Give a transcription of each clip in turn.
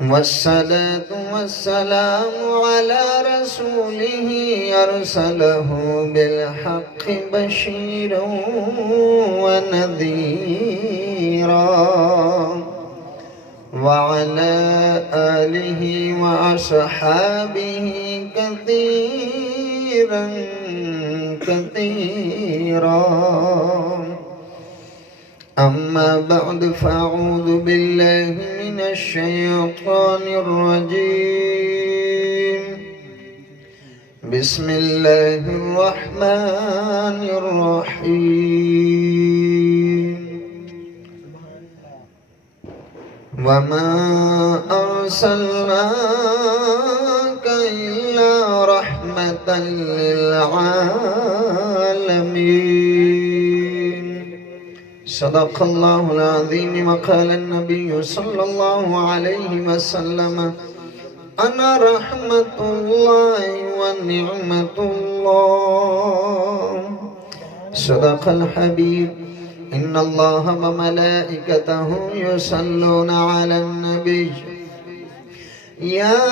والصلاة والسلام على رسوله أرسله بالحق بشيرا ونذيرا وعلى آله وأصحابه كثيرا كثيرا. أما بعد فأعوذ بالله من الشيطان الرجيم. بسم الله الرحمن الرحيم. وما أرسلناك إلا رحمة للعالمين. صدق الله العظيم. وقال النبي صلى الله عليه وسلم أنا رحمة الله ونعمة الله. صدق الحبيب. إن الله وملائكته يصلون على النبي يا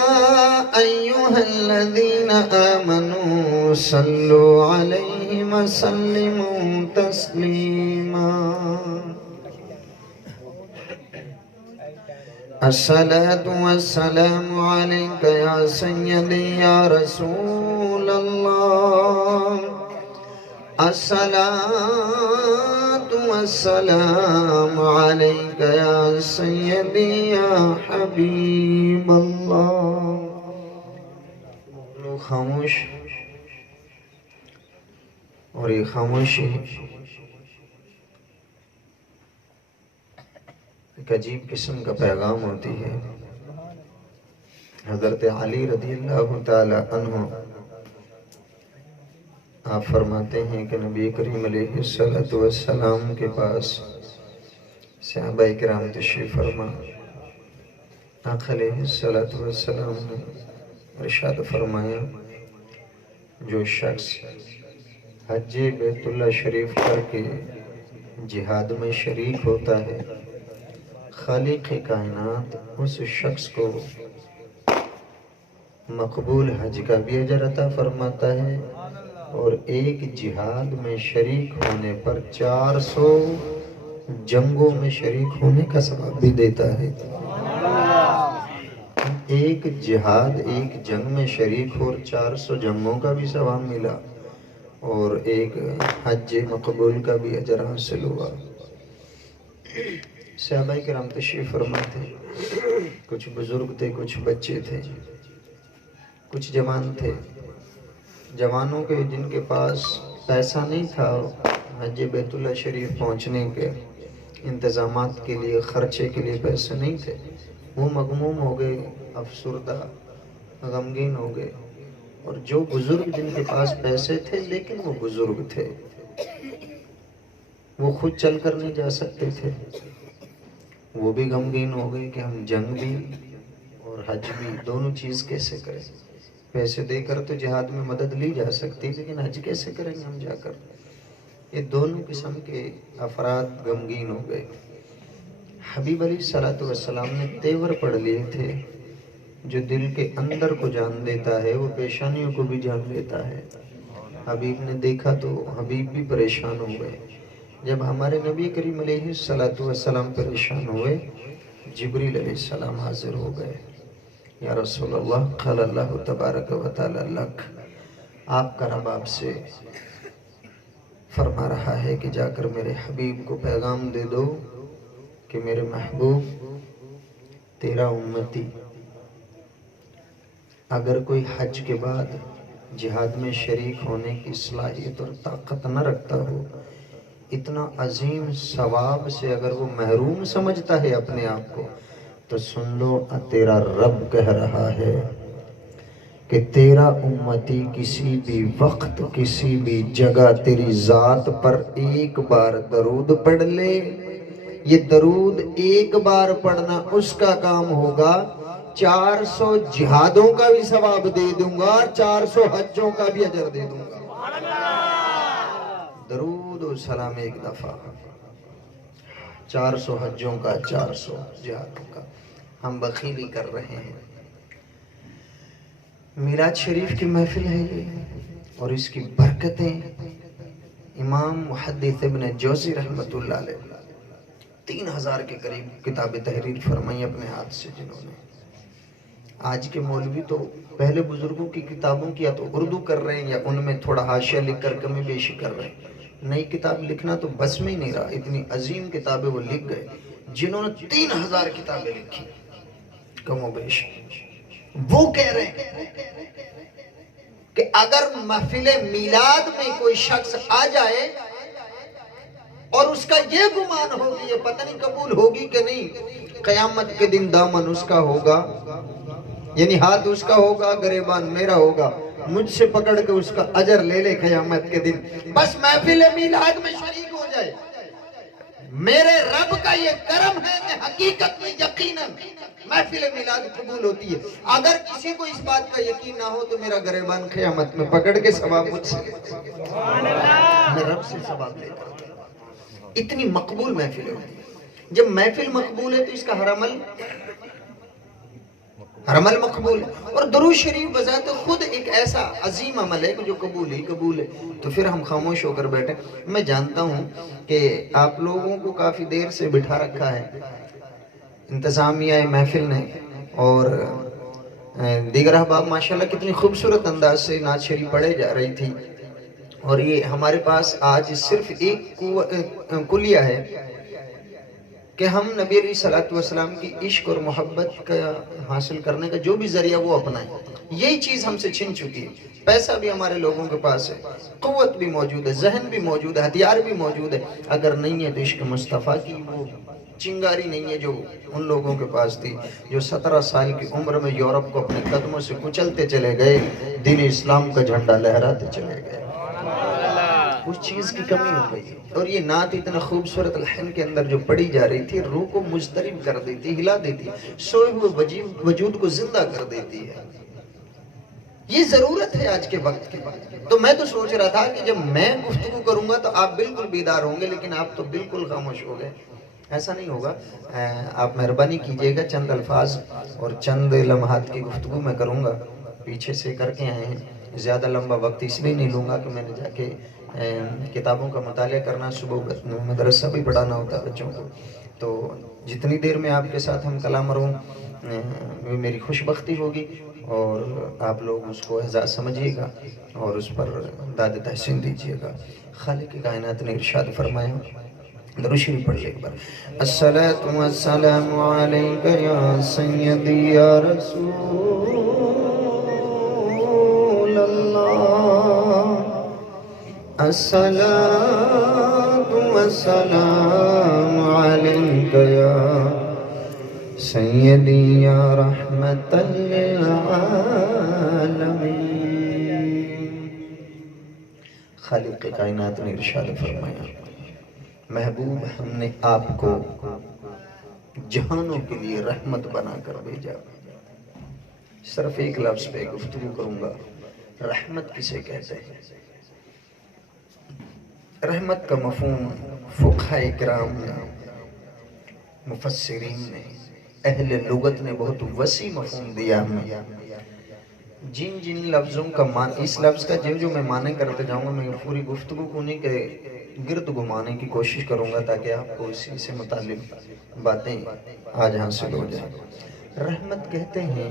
أيها الذين آمنوا صلوا عليه وسلموا تسليما. الصلاة والسلام عليك يا سيدي يا رسول الله. الصلاة والسلام عليك يا سيدي يا حبيب الله. لوگ خاموش، اور یہ خاموشی ایک عجیب قسم کا پیغام ہوتی ہے. حضرت علی رضی اللہ تعالی عنہ آپ فرماتے ہیں کہ نبی کریم علیہ السلام کے پاس صحابہ کرام تشریف فرما. آقا علیہ السلام نے ارشاد فرمایا جو شخص حج بیت اللہ شریف کر کے جہاد میں شریک ہوتا ہے خالق کائنات اس شخص کو مقبول حج کا بھی اجر عطا فرماتا ہے اور ایک جہاد میں شریک ہونے پر 400 جنگوں میں شریک ہونے کا ثواب بھی دیتا ہے. ایک جہاد ایک جنگ میں شریک ہو اور 400 جنگوں کا بھی ثواب ملا اور ایک حج مقبول کا بھی اجر حاصل ہوا. صحابہ کرام تشریف فرما تھے. کچھ بزرگ تھے، کچھ بچے تھے، کچھ جوان تھے. جوانوں کے جن کے پاس پیسہ نہیں تھا حج بیت اللہ شریف پہنچنے کے انتظامات کے لیے، خرچے کے لیے پیسے نہیں تھے، وہ مغموم ہو گئے، افسردہ، غمگین ہو گئے. اور جو بزرگ جن کے پاس پیسے تھے لیکن وہ بزرگ تھے، وہ خود چل کر نہیں جا سکتے تھے، وہ بھی غمگین ہو گئے کہ ہم جنگ بھی اور حج بھی دونوں چیز کیسے کریں. پیسے دے کر تو جہاد میں مدد لی جا سکتی لیکن حج کیسے کریں گے ہم جا کر. یہ دونوں قسم کے افراد غمگین ہو گئے. حبیب علیہ السلام نے تیور پڑھ لیے تھے. جو دل کے اندر کو جان دیتا ہے وہ پیشانیوں کو بھی جان لیتا ہے. حبیب نے دیکھا تو حبیب بھی پریشان ہو گئے. جب ہمارے نبی کریم علیہ السلام پریشان ہوئے جبریل علیہ السلام حاضر ہو گئے. یا رسول اللہ قال اللہ تبارک و تعالی لک. آپ کا رب آپ سے فرما رہا ہے کہ جا کر میرے حبیب کو پیغام دے دو کہ میرے محبوب تیرا امتی اگر کوئی حج کے بعد جہاد میں شریک ہونے کی صلاحیت اور طاقت نہ رکھتا ہو، اتنا عظیم ثواب سے اگر وہ محروم سمجھتا ہے اپنے آپ کو، تو سن لو تیرا رب کہہ رہا ہے کہ تیرا امتی کسی بھی وقت کسی بھی جگہ تیری ذات پر ایک بار درود پڑھ لے، یہ درود ایک بار پڑھنا اس کا کام ہوگا 400 جہادوں کا بھی ثواب دے دوں گا اور 400 حجوں کا بھی اجر دے دوں گا. درود و سلام ایک دفعہ 400 حجوں کا، 400 جہادوں کا ہم بخیلی کر رہے ہیں۔ میلاد شریف کی محفل ہے یہ، اور اس کی برکتیں امام محدث ابن جوزی رحمۃ اللہ علیہ 3000 کے قریب کتاب تحریر فرمائی اپنے ہاتھ سے جنہوں نے۔ آج کے مولوی تو پہلے بزرگوں کی کتابوں کی یا تو اردو کر رہے ہیں یا ان میں تھوڑا حاشیہ لکھ کر کمی بیشی کر رہے ہیں۔ نئی کتاب لکھنا تو بس میں ہی نہیں رہا، اتنی عظیم کتابیں وہ لکھ گئے جنہوں نے 3000 کتابیں لکھی کم و بیش۔ وہ کہہ رہے ہیں کہ اگر محفل میلاد میں کوئی شخص آ جائے اور اس کا یہ گمان ہو کہ یہ پتہ نہیں قبول ہوگی کہ نہیں، قیامت کے دن دامن اس کا ہوگا، یعنی ہاتھ اس کا ہوگا، گریبان میرا ہوگا، مجھ سے پکڑ کے اس کا اجر لے لے قیامت کے دن، بس محفل میلاد میں شریک ہو جائے۔ میرے رب کا یہ کرم ہے کہ حقیقت میں یقیناً محفل میلاد قبول ہوتی ہے۔ اگر کسی کو اس بات کا یقین نہ ہو تو میرا گریبان قیامت میں پکڑ کے ثواب مجھ سے میں رب سے ثواب لے کر۔ اتنی مقبول محفل ہوتی ہے۔ جب محفل مقبول ہے تو اس کا ہر عمل مقبول ہے، اور درود شریف بذات خود ایک ایسا عظیم عمل ہے کہ جو قبول ہی قبول ہے۔ تو پھر ہم خاموش ہو کر بیٹھے۔ میں جانتا ہوں کہ آپ لوگوں کو کافی دیر سے بٹھا رکھا ہے انتظامیہ محفل نے، اور دیگر احباب ماشاءاللہ کتنی خوبصورت انداز سے نعت شریف پڑھے جا رہی تھی، اور یہ ہمارے پاس آج صرف ایک کلیہ ہے کہ ہم نبی علیہ الصلوۃ والسلام کی عشق اور محبت کا حاصل کرنے کا جو بھی ذریعہ وہ اپنائیں۔ یہی چیز ہم سے چھن چکی ہے۔ پیسہ بھی ہمارے لوگوں کے پاس ہے، قوت بھی موجود ہے، ذہن بھی موجود ہے، ہتھیار بھی موجود ہے، اگر نہیں ہے تو عشق مصطفیٰ کی وہ چنگاری نہیں ہے جو ان لوگوں کے پاس تھی، جو 17 سال کی عمر میں یورپ کو اپنے قدموں سے کچلتے چلے گئے، دین اسلام کا جھنڈا لہراتے چلے گئے۔ اس چیز کی کمی ہو گئی، اور یہ نعت اتنا خوبصورت لحن کے اندر جو پڑھی جا رہی تھی، روح کو مضطرب کر دیتی، ہلا دیتی، سوئے ہوئے وجود کو زندہ کر دیتی ہے۔ یہ ضرورت ہے آج کے وقت کی۔ تو میں تو سوچ رہا تھا کہ جب میں گفتگو کروں گا تو آپ بالکل بیدار ہوں گے، لیکن آپ تو بالکل خاموش ہو گئے۔ ایسا نہیں ہوگا، آپ مہربانی کیجئے گا، چند الفاظ اور چند لمحات کی گفتگو میں کروں گا، پیچھے سے کر کے آئے ہیں۔ زیادہ لمبا وقت اس لیے نہیں لوں گا کہ میں نے جا کے کتابوں کا مطالعہ کرنا، صبح مدرسہ بھی پڑھانا ہوتا ہے بچوں کو، تو جتنی دیر میں آپ کے ساتھ ہم کلام رہوں میری خوش بختی ہوگی، اور آپ لوگ اس کو اعزاز سمجھیے گا اور اس پر داد تحسین دیجیے گا۔ خالق کائنات نے ارشاد فرمایا، درود شریف پڑھ لیں ایک بار۔ الصلاۃ والسلام علیک یا سیدی یا رسول اللہ، الصلاۃ والسلام علیک یا سیدی یا رحمت للعالمین۔ خالق کائنات نے ارشاد فرمایا، محبوب ہم نے آپ کو جہانوں کے لیے رحمت بنا کر بھیجا۔ صرف ایک لفظ پہ گفتگو کروں گا، رحمت کسے کہتے ہیں؟ رحمت کا مفہوم فقہاء کرام نے، مفسرین نے، اہل لغت نے بہت وسیع مفہوم دیا ہمیں۔ جن جن لفظوں کا اس لفظ کا جو میں معنی کرتے جاؤں گا، میں پوری گفتگو کو انہیں کے گرد گھمانے کی کوشش کروں گا تاکہ آپ کو اسی سے متعلق باتیں آج حاصل ہو جائیں۔ رحمت کہتے ہیں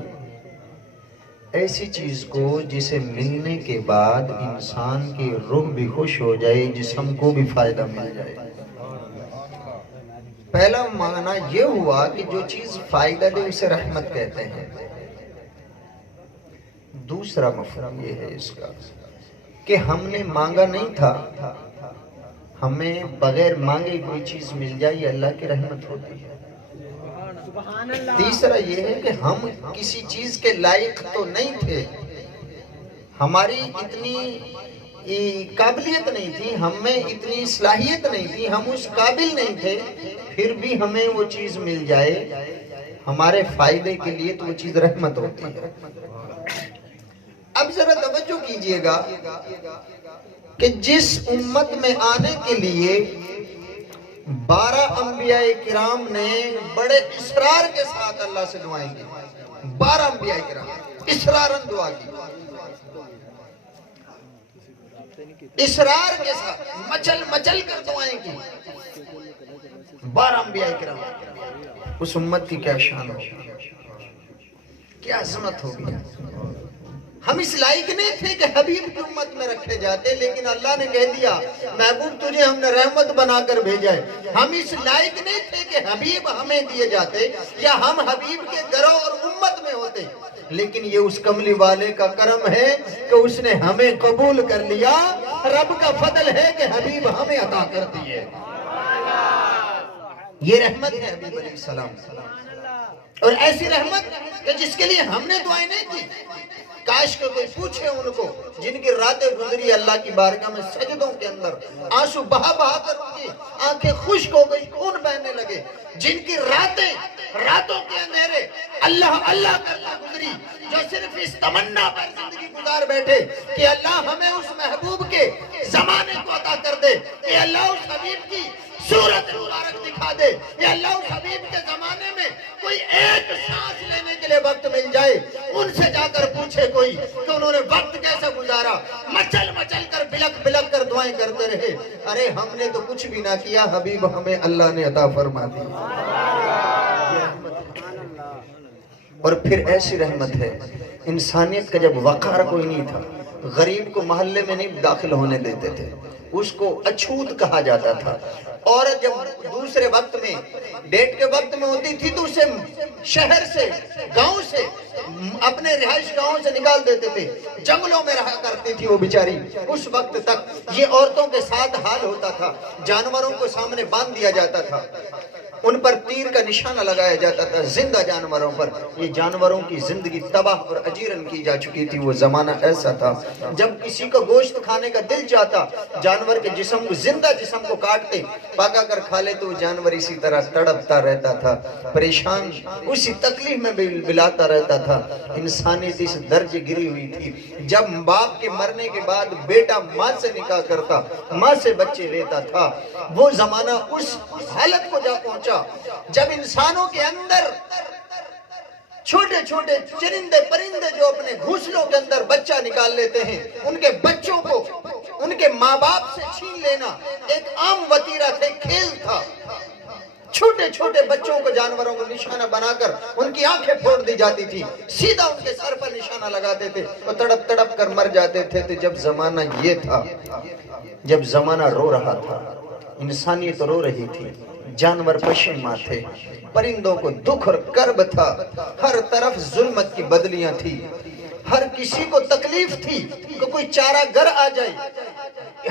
ایسی چیز کو جسے ملنے کے بعد انسان کی روح بھی خوش ہو جائے، جسم کو بھی فائدہ مل جائے۔ پہلا معنی یہ ہوا کہ جو چیز فائدہ دے اسے رحمت کہتے ہیں۔ دوسرا مفہوم یہ ہے اس کا کہ ہم نے مانگا نہیں تھا، ہمیں بغیر مانگے کوئی چیز مل جائے، یہ اللہ کی رحمت ہوتی ہے۔ تیسرا یہ ہے کہ ہم کسی چیز کے لائق تو نہیں تھے، ہماری اتنی قابلیت نہیں تھی، ہم میں اتنی صلاحیت نہیں تھی، ہم اس قابل نہیں تھے، پھر بھی ہمیں وہ چیز مل جائے ہمارے فائدے کے لیے، تو وہ چیز رحمت ہوتی ہے۔ اب ذرا توجہ کیجئے گا کہ جس امت میں آنے کے لیے 12 انبیاء کرام نے بڑے اصرار کے ساتھ اللہ سے دعائیں کی. 12 انبیاء کرام اصرارن دعا کی, اصرار کے ساتھ مچل مچل کر دعائیں کی. 12 انبیاء کرام. اس امت کی کیا شان ہو, کیا عظمت ہوگی. ہم اس لائق نہیں تھے کہ حبیب کی امت میں رکھے جاتے, لیکن اللہ نے کہہ دیا محبوب تجھے ہم نے رحمت بنا کر بھیجا ہے. ہم اس لائق نہیں تھے کہ حبیب ہمیں دیے جاتے یا ہم حبیب کے گروہ اور امت میں ہوتے, لیکن یہ اس کملی والے کا کرم ہے کہ اس نے ہمیں قبول کر لیا. رب کا فضل ہے کہ حبیب ہمیں عطا کر دیے. یہ رحمت ہے حبیب علیہ السلام, اور ایسی رحمت کہ جس کے لیے ہم نے دعائیں نہیں کی. کاش کہ کوئی پوچھے ان کو جن کی راتیں گزری اللہ کی بارگاہ میں سجدوں کے اندر آنسو بہا بہا کر ان کی آنکھیں خشک ہو گئی, خون بہنے لگے, جن کی راتوں کے اندھیرے اللہ اللہ کرنا گزری, جو صرف اس تمنا پر زندگی گزار بیٹھے کہ اللہ ہمیں اس محبوب کے زمانے کو عطا کر دے, کہ اللہ اس حبیب کی صورت مبارک دکھا دے, کہ اللہ اس حبیب کے زمانے میں کوئی ایک سانس لینے کے لیے وقت مل جائے. ان سے جا کر پوچھے کوئی کہ انہوں نے وقت کیسے گزارا, مچل مچل کر بلک بلک کر دعائیں کرتے رہے. ارے ہم نے تو کچھ بھی نہ کیا, حبیب ہمیں اللہ نے عطا فرما دی. اور پھر ایسی رحمت ہے, انسانیت کا جب وقار کوئی نہیں تھا, غریب کو محلے میں نہیں داخل ہونے دیتے تھے, اس کو اچھوت کہا جاتا تھا. عورت جب دوسرے وقت میں ڈیٹ کے وقت میں ہوتی تھی تو اسے شہر سے گاؤں سے اپنے رہائش گاؤں سے نکال دیتے تھے, جنگلوں میں رہا کرتی تھی وہ بیچاری. اس وقت تک یہ عورتوں کے ساتھ حال ہوتا تھا, جانوروں کو سامنے باندھ دیا جاتا تھا, ان پر تیر کا نشانہ لگایا جاتا تھا, زندہ جانوروں پر. یہ جانوروں کی زندگی تباہ اور اجیرن کی جا چکی تھی. وہ زمانہ ایسا تھا جب کسی کو گوشت کھانے کا دل چاہتا, جانور کے جسم کو, زندہ جسم کو کاٹتے, پکا کر کھا لے, تو وہ جانور اسی طرح تڑپتا رہتا تھا, پریشان اسی تکلیف میں بلاتا رہتا تھا. انسانیت اس درجے گری ہوئی تھی. جب باپ کے مرنے کے بعد بیٹا ماں سے نکاح کرتا, ماں سے بچے لیتا تھا, وہ زمانہ اس حالت کو جا پہنچا جب انسانوں کے اندر چھوٹے چھوٹے چرندے پرندے جو اپنے گھونسلوں کے اندر بچہ نکال لیتے ہیں, ان کے بچوں کو ان کے ماں باپ سے چھین لینا ایک عام وتیرہ تھا, کھیل تھا. چھوٹے چھوٹے بچوں کو جانوروں کو نشانہ بنا کر ان کی آنکھیں پھوڑ دی جاتی تھی, سیدھا ان کے سر پر نشانہ لگاتے تھے, وہ تڑپ تڑپ کر مر جاتے تھے. تو جب زمانہ یہ تھا, جب زمانہ رو رہا تھا, انسانیت رو رہی تھی, جانور پشیمان تھے, پرندوں کو دکھ اور کرب تھا, ہر طرف ظلمت کی بدلیاں تھی, ہر کسی کو تکلیف تھی کہ کوئی چارہ گر آ جائے,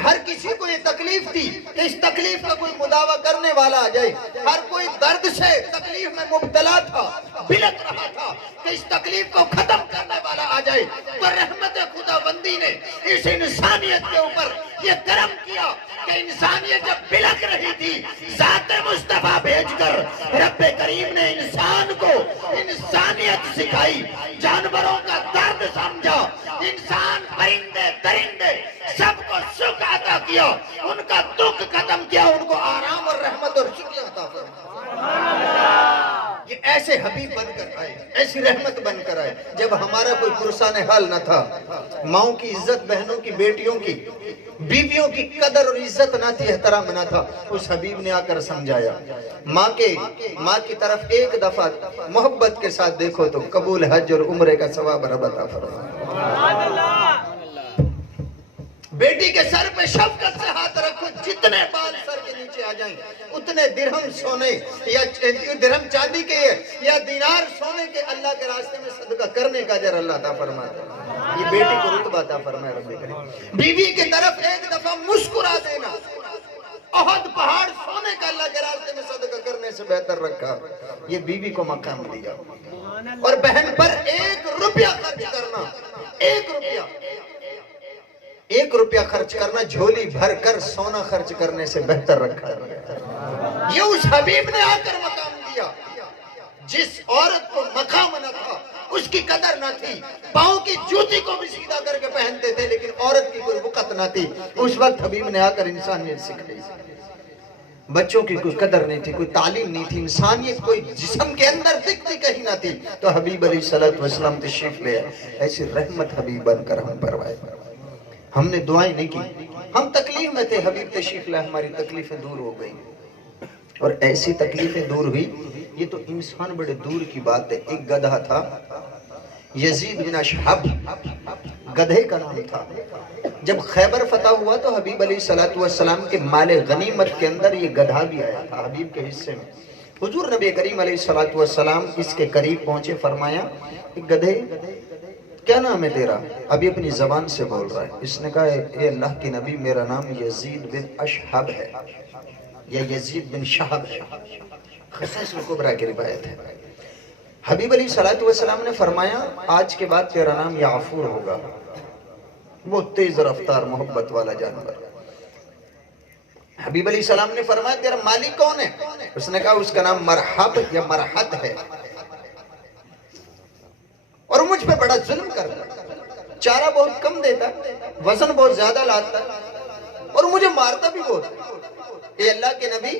ہر کسی کو یہ تکلیف تھی کہ اس تکلیف کا کوئی مداوع کرنے والا آ جائے, ہر کوئی درد سے تکلیف میں مبتلا تھا, بلک رہا تھا کہ اس تکلیف کو ختم کرنے والا آ جائے. تو رحمت خدا بندی نے اس انسانیت کے اوپر یہ کرم کیا کہ انسانیت جب بلک رہی تھی, ذات مصطفیٰ بھیج کر رب کریم نے انسان کو انسانیت سکھائی, جانوروں کا درد سمجھا, انسان پرندے درندے سب کو سکھ عطا کیا, ان کا دکھ ختم کیا, ان کو آرام اور رحمت اور شکر عطا فرمایا. یہ ایسے حبیب بن کر آئے, ایسی رحمت بن کر آئے. جب ہمارا کوئی پرسان حال نہ تھا, ماؤں کی عزت, بہنوں کی, بیٹیوں کی, بیویوں کی قدر اور عزت نہ تھی, احترام نہ تھا, اس حبیب نے آ کر سمجھایا. ماں کی طرف ایک دفعہ محبت کے ساتھ دیکھو تو قبول حج اور عمرے کا ثواب رب عطا فرمائے. بیٹی کے سر پہ شفقت سے ہاتھ رکھو, جتنے بال سر کے نیچے آ جائیں اتنے درہم سونے یا درہم چاندی کے یا دینار سونے کے اللہ کے راستے میں صدقہ کرنے کا اجر اللہ عطا فرماتا ہے. یہ بیٹی کو رتبہ عطا فرمائے رب کریم. بیوی کی طرف ایک دفعہ مسکرا دینا, احد پہاڑ سونے کا اللہ کے راستے میں صدقہ کرنے سے بہتر رکھا. یہ بیوی کو مقام دیا. اور بہن پر 1 روپیہ خرچ کرنا, 1 روپیہ خرچ کرنا جھولی بھر کر سونا خرچ کرنے سے بہتر رکھا. یہ اس حبیب نے آ کر مقام دیا. جس عورت کو مقام نہ تھا, اس کی قدر نہ تھی, پاؤں کی جوتی کو بھی سیدھا کر کے پہنتے تھے, لیکن عورت کی کوئی وقت نہ تھی, اس وقت حبیب نے آ کر انسانیت سکھائی. بچوں کی کوئی قدر نہیں تھی، کوئی تعلیم نہیں تھی، انسانیت کوئی جسم کے اندر دکھتی کہیں نہ تھی، تو حبیب علیہ السلام تشریف لے آئے، ایسی رحمت حبیب بن کر ہم پر آئے۔ ہم نے دعائیں نہیں کی، ہم تکلیف میں تھے، حبیب تشریف لائے، ہماری تکلیفیں دور ہو گئی، اور ایسی تکلیفیں دور ہوئی۔ یہ تو انسان بڑے دور کی بات ہے۔ ایک گدھا تھا، یزید بن اشحب گدھے کا نام تھا۔ جب خیبر فتح ہوا تو حبیب علیہ السلام کے مال غنیمت کے اندر یہ گدھا بھی آیا تھا، حبیب کے حصے میں۔ حضور نبی کریم علیہ السلام اس کے قریب پہنچے، فرمایا گدھے کیا نام ہے تیرا؟ ابھی اپنی زبان سے بول رہا ہے۔ اس نے کہا اے اللہ کے نبی میرا نام یزید بن اشحب ہے یا یزید بن شہب ہے، خصائص الکبریٰ کی روایت ہے۔ حبیب علیہ السلام نے فرمایا آج کے بعد تیرا نام یعفور ہوگا، بہت تیز رفتار محبت والا جانور۔ حبیب علیہ السلام نے فرمایا تیرا مالک کون ہے؟ اس نے کہا اس کا نام مرحب یا مرحد ہے، اور مجھ پہ بڑا ظلم کرتا، چارہ بہت کم دیتا، وزن بہت زیادہ لاتا، اور مجھے مارتا بھی بہت۔ اے اللہ کے نبی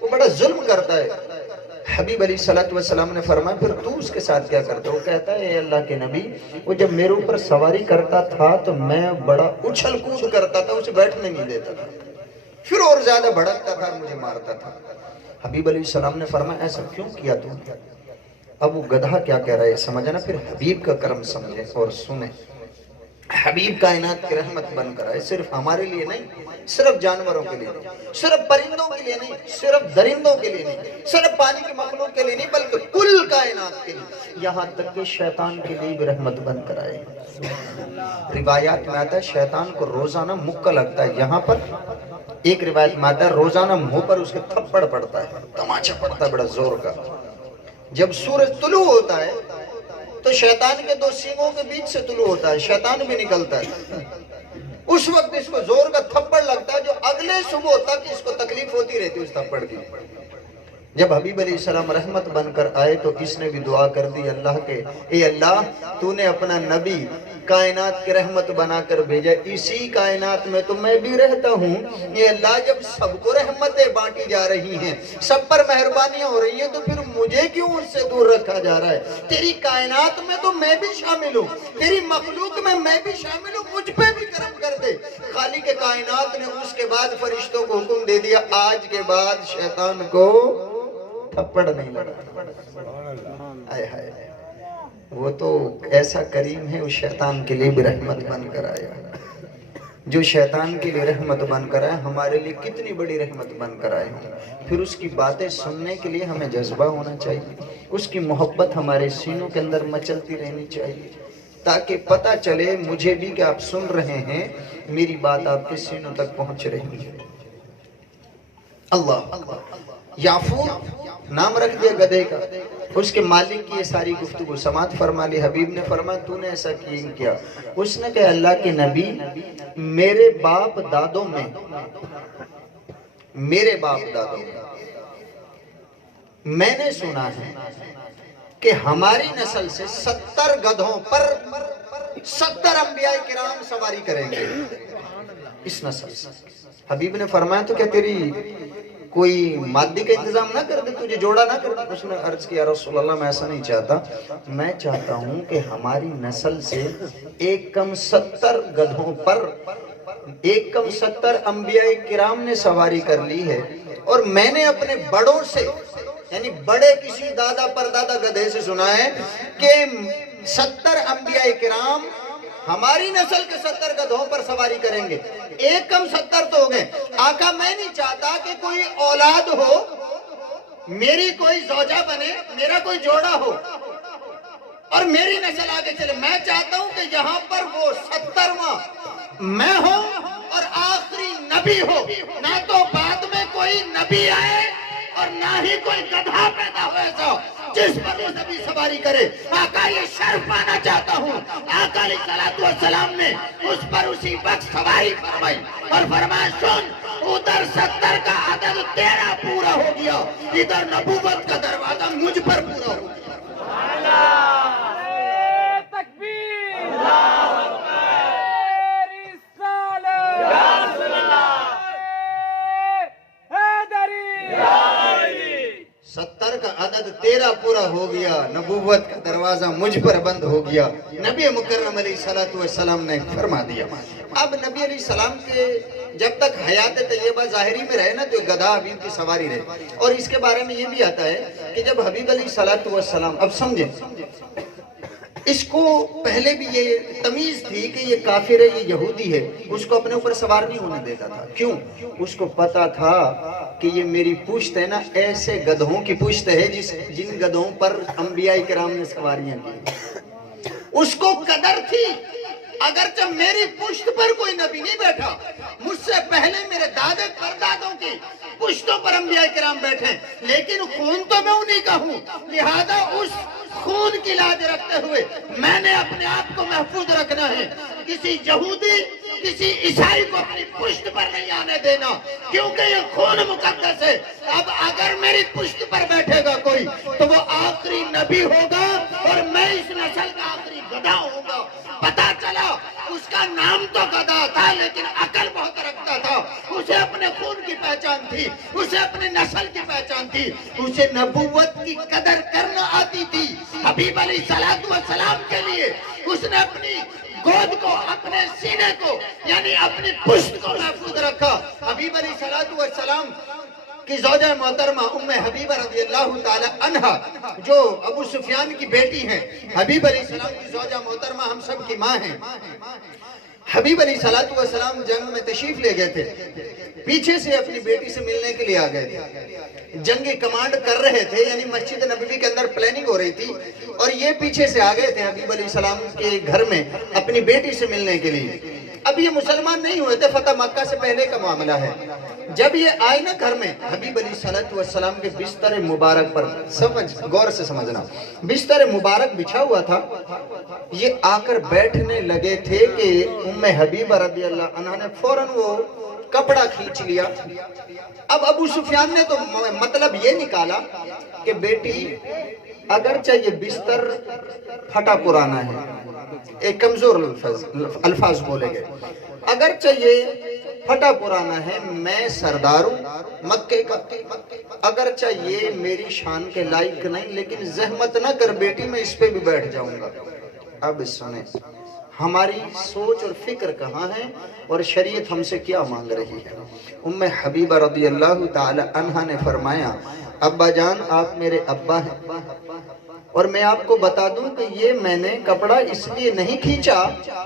وہ بڑا ظلم کرتا ہے۔ حبیب علیہ السلام نے فرمایا پھر تو اس کے ساتھ کیا کرتا؟ وہ کہتا ہے اے اللہ کے نبی وہ جب میرے اوپر سواری کرتا تھا تو میں بڑا اچھل کود کرتا تھا، اسے بیٹھنے نہیں دیتا تھا، پھر اور زیادہ بھڑکتا تھا اور مجھے مارتا تھا۔ حبیب علیہ السلام نے فرمایا ایسا کیوں کیا تو؟ اب وہ گدھا کیا کہہ رہا ہے سمجھنا، پھر حبیب کا کرم سمجھے اور سنیں۔ حبیب کائنات کی رحمت بن کر آئے، صرف ہمارے لیے نہیں، صرف جانوروں کے لیے نہیں، صرف پرندوں کے لیے نہیں، صرف درندوں کے لیے نہیں، صرف پانی کی مخلوق کے لیے نہیں، بلکہ کل کائنات کے لیے، یہاں تک کہ شیطان کے لیے بھی رحمت بن کر آئے۔ روایات میں آتا ہے شیطان کو روزانہ مکہ لگتا ہے یہاں پر، ایک روایت میں آتا ہے روزانہ منہ پر اس کے تھپڑ پڑتا ہے، تماچا پڑتا ہے بڑا زور کا۔ جب سورج طلوع ہوتا ہے تو شیطان کے دو سینگوں کے بیچ سے طلوع ہوتا ہے، شیطان بھی نکلتا ہے، اس وقت اس کو زور کا تھپڑ لگتا ہے جو اگلے صبح تک اس کو تکلیف ہوتی رہتی اس تھپڑ کی۔ جب حبیب علیہ السلام رحمت بن کر آئے تو اس نے بھی دعا کر دی اللہ کے اے اللہ تو نے اپنا نبی کائنات کی رحمت بنا کر بھیجا، اسی کائنات میں تو میں بھی رہتا ہوں، اے اللہ جب سب کو رحمتیں بانٹی جا رہی ہیں، سب پر مہربانیاں ہو رہی ہیں، تو پھر مجھے کیوں اس سے دور رکھا جا رہا ہے؟ تیری کائنات میں تو میں بھی شامل ہوں، تیری مخلوق میں میں بھی شامل ہوں، مجھ پہ بھی کرم کر دے۔ خالق کائنات نے اس کے بعد فرشتوں کو حکم دے دیا آج کے بعد شیطان کو تھپڑ نہیں لگا۔ آئے ہائے، وہ تو ایسا کریم ہے، اس شیطان کے لیے بھی رحمت بن کر آیا۔ جو شیطان کے لیے رحمت بن کر آیا ہمارے لیے کتنی بڑی رحمت بن کر آئے ہوں۔ پھر اس کی باتیں سننے کے لیے ہمیں جذبہ ہونا چاہیے، اس کی محبت ہمارے سینوں کے اندر مچلتی رہنی چاہیے، تاکہ پتہ چلے مجھے بھی کہ آپ سن رہے ہیں، میری بات آپ کے سینوں تک پہنچ رہی ہے۔ اللہ یعفور نام رکھ دیا گدھے کا، اس کے مالک کی یہ ساری گفتگو سماعت فرما لی۔ حبیب نے فرمایا تو نے ایسا کیا؟ اس نے کہا اللہ کے نبی میرے باپ دادوں میں میں نے سنا ہے کہ ہماری نسل سے 70 گدھوں پر 70 انبیاء کرام سواری کریں گے اس نسل سے۔ حبیب نے فرمایا تو کیا تیری کوئی مادی کا انتظام نہ کر دے، تجھے جوڑا نہ کر دے؟ اس نے عرض کیا رسول اللہ میں ایسا نہیں چاہتا، میں چاہتا ہوں کہ ہماری نسل سے ایک کم 70 گدھوں پر ایک کم 70 انبیاء کرام نے سواری کر لی ہے، اور میں نے اپنے بڑوں سے یعنی بڑے کسی دادا پر دادا گدھے سے سنا ہے کہ 70 انبیاء کرام ہماری نسل کے 70 گدھوں پر سواری کریں گے، ایک کم 70 تو ہو گئے۔ آقا میں نہیں چاہتا کہ کوئی اولاد ہو، میری کوئی زوجہ بنے، میرا کوئی جوڑا ہو اور میری نسل آگے چلے، میں چاہتا ہوں کہ یہاں پر وہ 70واں میں ہوں اور آخری نبی ہو، نہ تو بعد میں کوئی نبی آئے اور نہ ہی کوئی گدھا پیدا ہوئے سو جس پر وہ نبی سواری کرے۔ آقا یہ شرف پانا چاہتا ہوں۔ آقا علیہ السلام نے اس پر اسی وقت سواری فرمائی اور فرمایا سن ادھر 70 کا عدد تیرا پورا ہو گیا، ادھر نبوت کا دروازہ مجھ پر پورا ہو گیا۔ پورا ہو گیا، نبوت کا دروازہ مجھ پر بند ہو گیا، نبی مکرم علیہ السلام نے فرما دیا۔ اب نبی علیہ السلام کے جب تک حیات طیبہ ظاہری میں رہے نا تو گدھا حبیب کی سواری رہے، اور اس کے بارے میں یہ بھی آتا ہے کہ جب حبیب علیہ السلام، اب سمجھیں اس کو پہلے بھی یہ تمیز تھی کہ یہ کافر ہے، یہ یہودی ہے، اس کو اپنے اوپر سوار نہیں ہونے دیتا تھا۔ کیوں؟ اس کو پتا تھا کہ یہ میری پشت ہے نا ایسے گدھوں کی پشت ہے جن گدھوں پر انبیاء کرام نے سواریاں کی۔ اس کو قدر تھی اگرچہ میری پشت پر کوئی نبی نہیں بیٹھا، مجھ سے پہلے میرے دادے پردادوں کی پشتوں پر انبیاء کرام بیٹھے، لیکن خون تو میں انہی کا ہوں، لہذا اس خون کی لاج رکھتے ہوئے میں نے اپنے آپ کو محفوظ رکھنا ہے، کسی یہودی کسی عیسائی کو اپنی پشت پر نہیں آنے دینا، کیونکہ یہ خون مقدس ہے۔ اب اگر میری پشت پر بیٹھے گا کوئی تو وہ آخری نبی ہوگا اور میں اس نسل کا آخری گدھا ہوگا۔ پتا چلا اس کا نام تو گدھا تھا لیکن عقل بہت رکھتا تھا، اسے اپنے خون کی پہچان تھی، اسے اپنی نسل کی پہچان تھی، اسے نبوت کی قدر کرنا آتی تھی۔ حبیب علیہ السلام کے لیے اس نے اپنی گود کو، اپنے سینے کو، یعنی اپنی پشت کو محفوظ رکھا۔ حبیب علیہ السلام کی زوجہ محترمہ ام حبیبہ رضی اللہ تعالی عنہ جو ابو سفیان کی بیٹی ہیں، حبیب علیہ السلام کی زوجہ محترمہ ہم سب کی ماں ہیں۔ حبیب علیہ السلام جنگ میں تشریف لے گئے تھے، پیچھے سے اپنی بیٹی سے ملنے کے لیے آ گئے تھے، جنگ کمانڈ کر رہے تھے، یعنی مسجد نبوی کے اندر پلاننگ ہو رہی تھی، اور یہ پیچھے سے آ گئے تھے حبیب علیہ السلام کے گھر میں اپنی بیٹی سے ملنے کے لیے۔ اب یہ مسلمان نہیں ہوئے تھے، فتح مکہ سے پہلے کا معاملہ ہے۔ جب یہ آئے نا گھر میں، حبیب علیہ السلام کے بستر مبارک پر، غور سے سمجھنا، بستر مبارک بچھا ہوا تھا، یہ آ کر بیٹھنے لگے تھے کہ ام حبیبہ رضی اللہ عنہ نے فوراً وہ کپڑا کھینچ لیا۔ اب ابو سفیان نے تو مطلب یہ نکالا کہ بیٹی اگرچہ یہ بستر پھٹا پرانا ہے، ایک کمزور الفاظ بولے گئے، اگرچہ یہ پھٹا پرانا ہے، میں سردار ہوں مکے کا، اگرچہ یہ میری شان کے لائق نہیں، لیکن زحمت نہ کر بیٹی میں اس پہ بھی بیٹھ جاؤں گا۔ اب سنیں ہماری سوچ اور فکر کہاں ہے اور شریعت ہم سے کیا مانگ رہی ہے۔ ام حبیبہ رضی اللہ تعالی عنہ نے فرمایا، ابا جان آپ میرے ابا ہیں، اور میں آپ کو بتا دوں کہ یہ میں نے کپڑا اس لیے نہیں کھینچا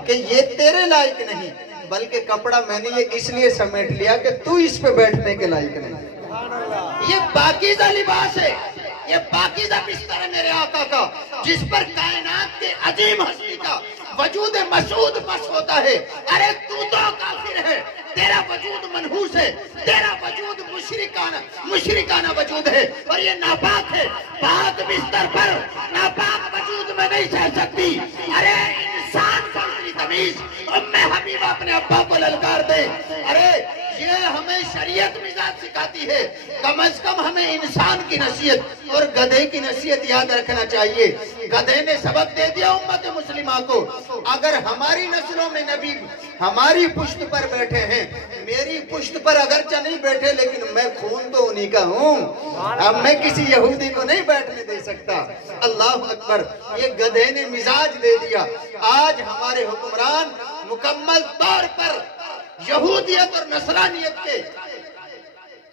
کہ یہ تیرے لائق نہیں، بلکہ کپڑا میں نے یہ اس لیے سمیٹ لیا کہ تو اس پہ بیٹھنے کے لائق نہیں۔ یہ پاکیزہ لباس ہے، یہ پاکیزہ بستر ہے میرے آقا کا، جس پر کائنات کے عظیم ہستی کا وجود مسعود بس ہوتا ہے۔ ارے تو کافر ہے، تیرا وجود منحوس ہے، تیرا وجود مشرکانہ وجود ہے، اور یہ ناپاک ہے۔ پاک بستر پر ناپاک وجود میں نہیں سہ سکتی۔ ارے انسان کو اتنی تمیز، ام حبیبہ اپنے ابا کو للکار دے، ارے یہ ہمیں شریعت مزاج سکھاتی ہے، کم از کم ہمیں انسان کی نصیحت اور گدھے کی نصیحت یاد رکھنا چاہیے۔ گدھے نے سبق دے دیا امت مسلمہ کو، اگر ہماری نسلوں میں نبی ہماری پشت پر بیٹھے ہیں، میری پشت پر اگرچہ نہیں بیٹھے لیکن میں خون تو انہی کا ہوں، اب میں کسی یہودی کو نہیں بیٹھنے دے سکتا۔ اللہ اکبر، یہ گدھے نے مزاج دے دیا۔ آج ہمارے حکمران مکمل طور پر یہودیت اور نصرانیت کے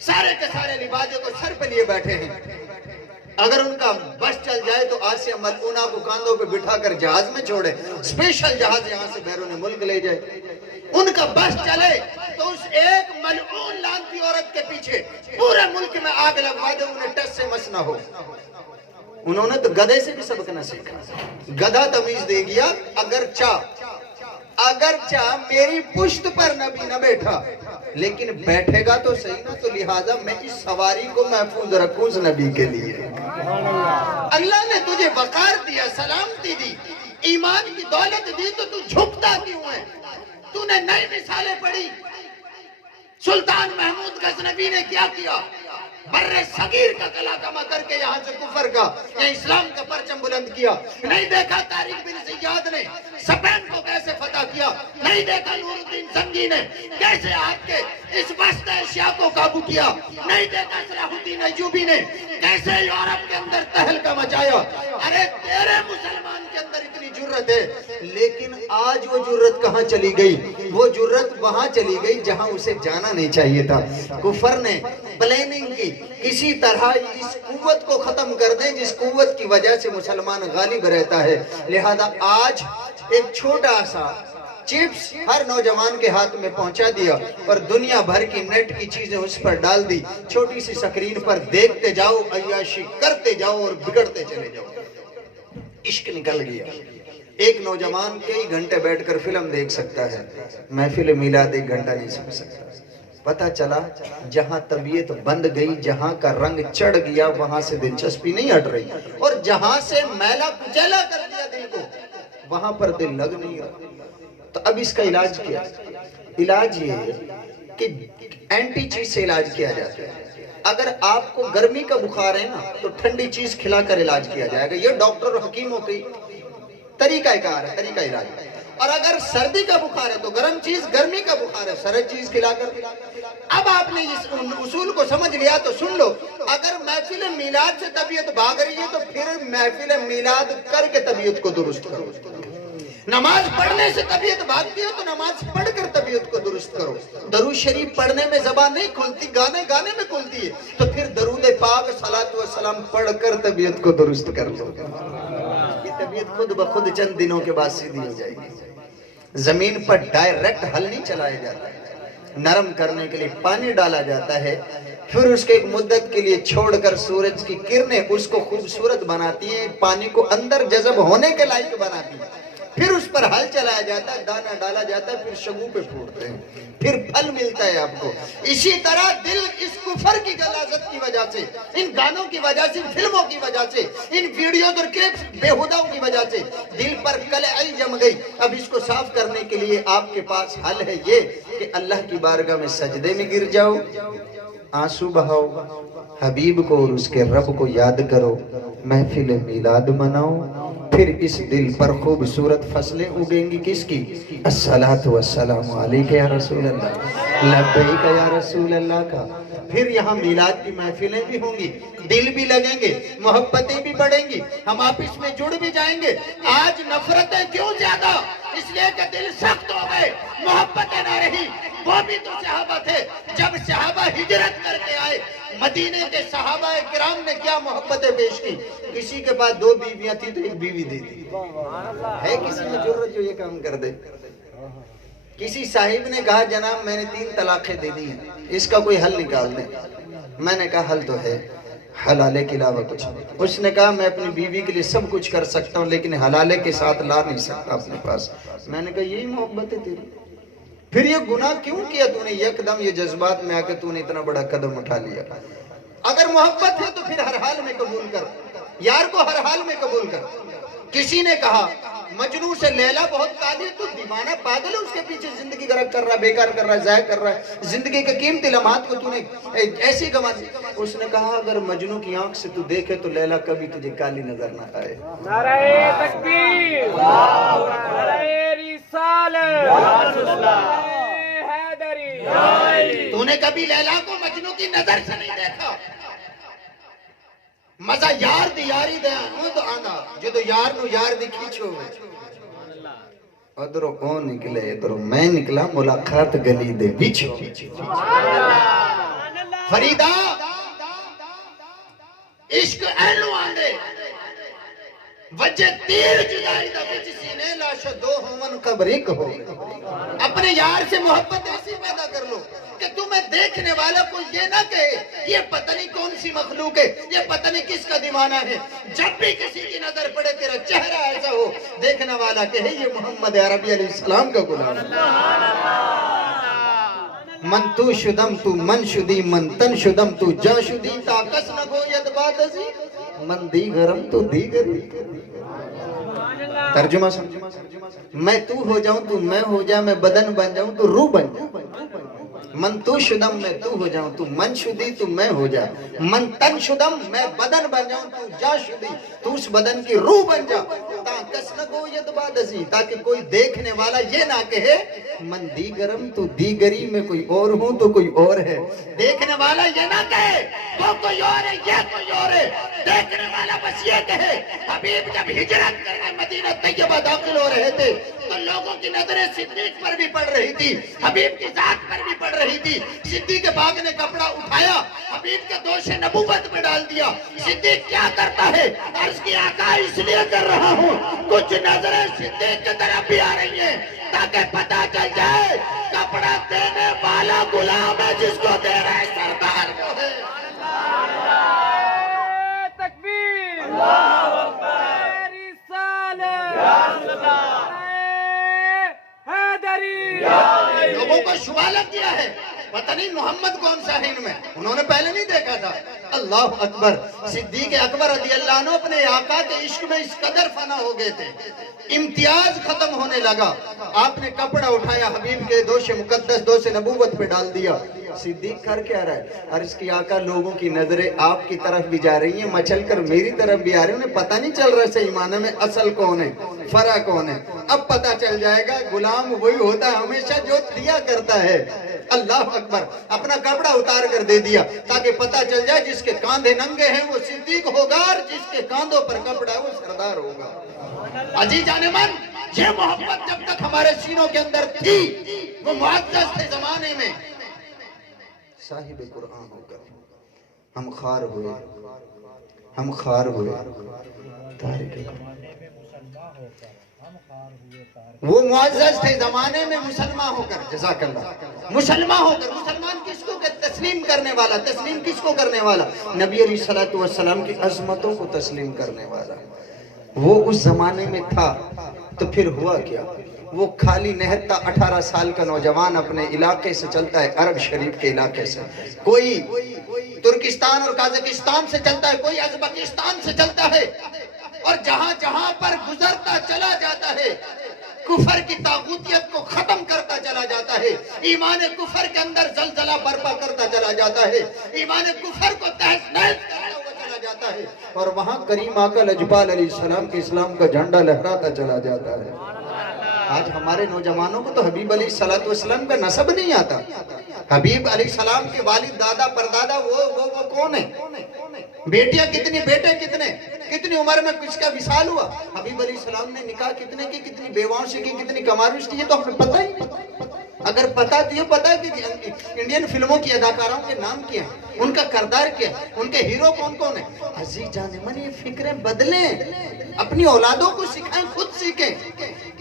سارے کے سارے لباسوں کو سر پہ لیے بیٹھے ہیں۔ اگر ان کا بس چل جائے تو آسیہ ملعونہ کو کاندھوں پہ بٹھا کر جہاز میں چھوڑے، اسپیشل جہاز یہاں سے بیرون ملک لے جائے۔ ان کا بس چلے تو اس ایک ملعون لانتی عورت کے پیچھے پورے ملک میں آگ لگوا دے، انہیں ٹس سے مس نہ ہو۔ انہوں نے تو گدھے سے بھی سبق نہ سیکھا۔ گدھا تمیز دے گیا، اگرچہ میری پشت پر نبی نہ بیٹھا لیکن بیٹھے گا تو صحیح نا، تو لہٰذا میں اس سواری کو محفوظ رکھوں اس نبی کے لیے۔ اللہ نے تجھے وقار دیا، سلامتی دی، ایمان کی دولت دی، تو تو جھکتا کیوں ہے؟ تو نے نئی مثالیں پڑھی، سلطان محمود غزنوی نے کیا کیا؟ برے صغیر کا کلاتما کر کے یہاں سے کفر کا یا اسلام کا پرچم بلند کیا. نہیں دیکھا طارق بن زیاد نے سپین کو کیسے فتح کیا. نہیں دیکھا نور الدین زنگی نے کیسے آپ کے اس وسط ایشیا کو قابو کیا. نہیں دیکھا صلاح الدین ایوبی نے کیسے یورپ کے اندر تہلکہ مچایا. ارے تیرے مسلمان کے اندر اتنی جرت ہے, لیکن آج وہ جرت کہاں چلی گئی؟ وہ جرت وہاں چلی گئی جہاں اسے جانا نہیں چاہیے تھا. کفر نے پلاننگ کی کسی طرح اس قوت کو ختم کر دیں جس قوت کی وجہ سے مسلمان غالب رہتا ہے. لہذا آج ایک چھوٹا سا چپس ہر نوجوان کے ہاتھ میں پہنچا دیا اور دنیا بھر کی نیٹ کی چیزیں اس پر ڈال دی. چھوٹی سی سکرین پر دیکھتے جاؤ, عیاشی کرتے جاؤ اور بگڑتے چلے جاؤ. عشق نکل گیا. ایک نوجوان کئی گھنٹے بیٹھ کر فلم دیکھ سکتا ہے, محفل میلاد ایک گھنٹہ نہیں سن سکتا. پتہ چلا جہاں طبیعت بند گئی, جہاں کا رنگ چڑھ گیا, وہاں سے دلچسپی نہیں ہٹ رہی, اور جہاں سے میلا کچیلا کر دیا دل کو, وہاں پر دل لگ نہیں رہا. تو اب اس کا علاج کیا؟ علاج یہ ہے کہ اینٹی چیز سے علاج کیا جاتا ہے. اگر آپ کو گرمی کا بخار ہے نا تو ٹھنڈی چیز کھلا کر علاج کیا جائے گا. یہ ڈاکٹر اور حکیموں کی طریقہ کار ہے, طریقہ علاج. اور اگر سردی کا بخار ہے تو گرم چیز, گرمی کا بخار ہے سرد چیز کھلا کر. اب آپ نے اس اصول کو سمجھ لیا تو سن لو, اگر محفل میلاد سے طبیعت بھاگ رہی ہے تو پھر محفل میلاد کر کے طبیعت کو درست کرو. نماز پڑھنے سے طبیعت بھاگتی ہے تو نماز پڑھ کر طبیعت کو درست کرو. درود شریف پڑھنے میں زبان نہیں کھلتی, گانے گانے میں کھلتی ہے, تو پھر درود پاک صلوات و سلام پڑھ کر طبیعت کو درست کر لو. یہ طبیعت خود بخود چند دنوں کے بعد سیدھی ہو جائے گی. زمین پر ڈائریکٹ حل نہیں چلایا جاتا ہے, نرم کرنے کے لیے پانی ڈالا جاتا ہے, پھر اس کے ایک مدت کے لیے چھوڑ کر سورج کی کرنیں اس کو خوبصورت بناتی ہیں, پانی کو اندر جذب ہونے کے لائق بناتی ہیں, پھر اس پر ہل چلایا جاتا ہے, دانہ ڈالا جاتا ہے, پھر شگوفے پھوٹتے ہیں, پھر پھل ملتا ہے آپ کو. اسی طرح دل اس کفر کی غلاظت کی وجہ سے, ان گانوں کی وجہ سے, ان فلموں کی وجہ سے, ان ویڈیوز اور کلپس بےہوداؤں کی وجہ سے دل پر قلعی جم گئی. اب اس کو صاف کرنے کے لیے آپ کے پاس حل ہے یہ کہ اللہ کی بارگاہ میں سجدے میں گر جاؤ, آنسو بہاؤ, حبیب کو اور اس کے رب کو یاد کرو, محفل میلاد مناؤ. پھر اس دل پر خوبصورت فصلیں اگیں گی. کس کی؟ الصلاۃ والسلام علیک یا رسول اللہ, لبیک یا رسول اللہ کا. پھر یہاں میلاد کی محفلیں بھی ہوں گی, دل بھی لگیں گے, محبتیں بھی بڑھیں گی, ہم آپس میں جڑ بھی جائیں گے. آج نفرتیں کیوں زیادہ؟ اس لیے کہ دل سخت ہو گئے, محبتیں نہ رہی. وہ بھی تو صحابہ تھے, جب صحابہ ہجرت کر کے آئے, مدینے کے صحابہ کرام نے کیا محبتیں پیش کی. کسی کے پاس 2 بیویاں تھی تو 1 بیوی دے دی. ہے کسی میں جرت جو یہ کام کر دے؟ کسی صاحب نے کہا جناب میں نے 3 طلاقیں دے دی ہیں, اس کا کوئی حل نکال دیں. میں نے کہا حل تو ہے, حلالے کے علاوہ کچھ نہیں. اس نے کہا میں اپنی بیوی کے لیے سب کچھ کر سکتا ہوں لیکن حلالے کے ساتھ لا نہیں سکتا اپنے پاس. میں نے کہا یہی محبت ہے تیری؟ پھر یہ گناہ کیوں کیا تو نے؟ یکدم یہ جذبات میں آ کے تو نے اتنا بڑا قدم اٹھا لیا. اگر محبت ہے تو پھر ہر حال میں قبول کر, یار کو ہر حال میں قبول کر. کسی نے کہا مجنوں سے لیلا بہت قادر, تو دیوانہ پاگل ہے, اس کے پیچھے زندگی غرق کر رہا ہے, بیکار کر رہا ہے, ضائع کر رہا ہے, زندگی کے قیمتی لمحات کو تو نے ایسی گنوا دی. اس نے کہا اگر مجنوں کی آنکھ سے تو دیکھے تو لیلا کبھی تجھے کالی نظر نہ آئے. نعرہ تکبیر, نعرہ رسالت, حیدری. تو نے کبھی لیلا کو مجنوں کی نظر سے نہیں دیکھا. مزہ یار دی یاری دے آنود آنا, جدو یار نو یار دی کھیچو. ادھروں کون نکلے, ادھروں میں نکلا, ملاقات گلی دے بیچو. فریدہ عشق اینو آندے وجہ تیر جدائی دا بچ سینے لاشا 2 ہومن قبر ایک ہو. اپنے یار سے محبت ایسی پیدا کر لو کہ تمہیں دیکھنے والا کو یہ نہ کہے یہ پتہ نہیں کون سی مخلوق ہے, یہ پتہ نہیں کس کا دیوانہ ہے. جب بھی کسی کی نظر پڑے تیرا چہرہ ایسا ہو, دیکھنے والا کہے یہ محمد عربی علیہ السلام کا غلام. من تو شدم تو من شدی, من تن شدم تو جا شدی, تاکس نہ گوید باد ازی, من دی گرم تو دی گرم. ترجمہ سمجھو, میں تو ہو جاؤں تو میں ہو جاؤں, میں بدن بن جاؤں تو روح بن جاؤں. من تو شدم میں تو ہو جاؤں، تو من شدی تو میں ہو جا، من تن شدم میں بدن بن جاؤں، تو جا شدی تو اس بدن کی روح بن جا، کس نہ گوید بادزی، تاکہ کوئی دیکھنے والا یہ نہ کہے من دیگرم تو دیگری میں کوئی اور ہوں تو کوئی اور ہے، دیکھنے والا یہ نہ کہے وہ کوئی اور ہے یہ کوئی اور ہے، دیکھنے والا بس یہ کہے حبیب جب ہجرت کرنے مدینہ طیبہ داخل ہو رہے تھے تو لوگوں کی نظریں صدیق پر بھی پڑ رہی تھی، حبیب کی ذات پر بھی پڑ رہی تھی۔ صدیق کے باغ نے کپڑا اٹھایا، حبیب کے دوش نبوت میں ڈال دیا۔ صدیق کیا کرتا ہے؟ عرض کی آقا اس لیے کر رہا ہوں کچھ نظریں صدیق کی طرف بھی آ رہی ہیں تاکہ پتہ چل جائے کپڑا دینے والا غلام ہے، جس کو دے رہا ہے سردار وہ ہے۔ تکبیر اللہ اکبر رسالت حیدری۔ لوگوں کو شبہ لگ گیا ہے پتہ نہیں محمد کون سا ہے ان میں، انہوں نے پہلے نہیں دیکھا تھا۔ اللہ اکبر، صدیق اکبر رضی اللہ عنہ اپنے آقا کے عشق میں اس قدر فنا ہو گئے تھے، امتیاز ختم ہونے لگا۔ آپ نے کپڑا اٹھایا، حبیب کے دوش مقدس دوش نبوت پہ ڈال دیا۔ صدیق کر کیا رہا ہے؟ عرض کی آقا لوگوں کی نظریں آپ کی طرف بھی جا رہی ہیں، مچل کر میری طرف بھی آ رہی ہیں، انہیں پتہ نہیں چل رہا صحیح معنی میں اصل کون ہے فرع کون ہے۔ اب پتہ چل جائے گا غلام وہی ہوتا ہے ہمیشہ جو دیا کرتا ہے۔ اللہ اکبر، اپنا کپڑا اتار کر دے دیا تاکہ پتہ چل جائے جس کے کاندھے ننگے ہیں وہ صدیق ہوگا اور جس کے کاندھوں پر کپڑا ہے وہ سردار ہوگا۔ عزیزان من، یہ محبت جب تک ہمارے سینوں کے اندر تھی وہ معزز تھے زمانے میں۔ صاحب قرآن ہو کر ہم خار ہوئے، ہم خار ہوئے تارک وہ معزز تھے زمانے میں مسلمان ہو کر، جزاک اللہ، مسلمان ہو کر۔ مسلمان کس کو تسلیم کرنے والا؟ تسلیم کس کو کرنے والا؟ نبی علیہ السلام کی عظمتوں کو تسلیم کرنے والا۔ وہ اس زمانے میں تھا تو پھر ہوا کیا؟ وہ خالی نہتا 18 سال کا نوجوان اپنے علاقے سے چلتا ہے، عرب شریف کے علاقے سے، کوئی ترکستان اور قازقستان سے چلتا ہے، کوئی ازبکستان سے چلتا ہے، اور جہاں جہاں پر گزرتا چلا جاتا ہے کفر کی طاغوتیت کو ختم کرتا چلا جاتا ہے، ایمان کفر کے اندر زلزلہ برپا کرتا چلا جاتا ہے، ایمان کفر کو تہس نہس کرتا ہوا چلا جاتا ہے، اور وہاں کریم آقا لجپال علیہ السلام کے اسلام کا جھنڈا لہراتا چلا جاتا ہے۔ آج ہمارے نوجوانوں کو تو حبیب علیہ السلام کا نسب نہیں آتا۔ حبیب علیہ السلام کے والد دادا پردادا وہ کون ہیں؟ بیٹیاں کتنی، بیٹے کتنی عمر میں کس کا وصال ہوا؟ حبیب علیہ السلام نے نکاح کتنے کی، کتنی بیواؤں سے کی، کتنی کماروش کی، یہ تو ہمیں پتہ ہی نہیں۔ اگر پتہ تو یہ پتہ ہے کہ انڈین فلموں کی اداکاروں کے نام کیا ہیں، ان کا کردار کیا ہے، ان کے ہیرو کون کون ہیں۔ عزیز جان من، یہ فکریں بدلیں، اپنی اولادوں کو سکھائیں، خود سیکھیں۔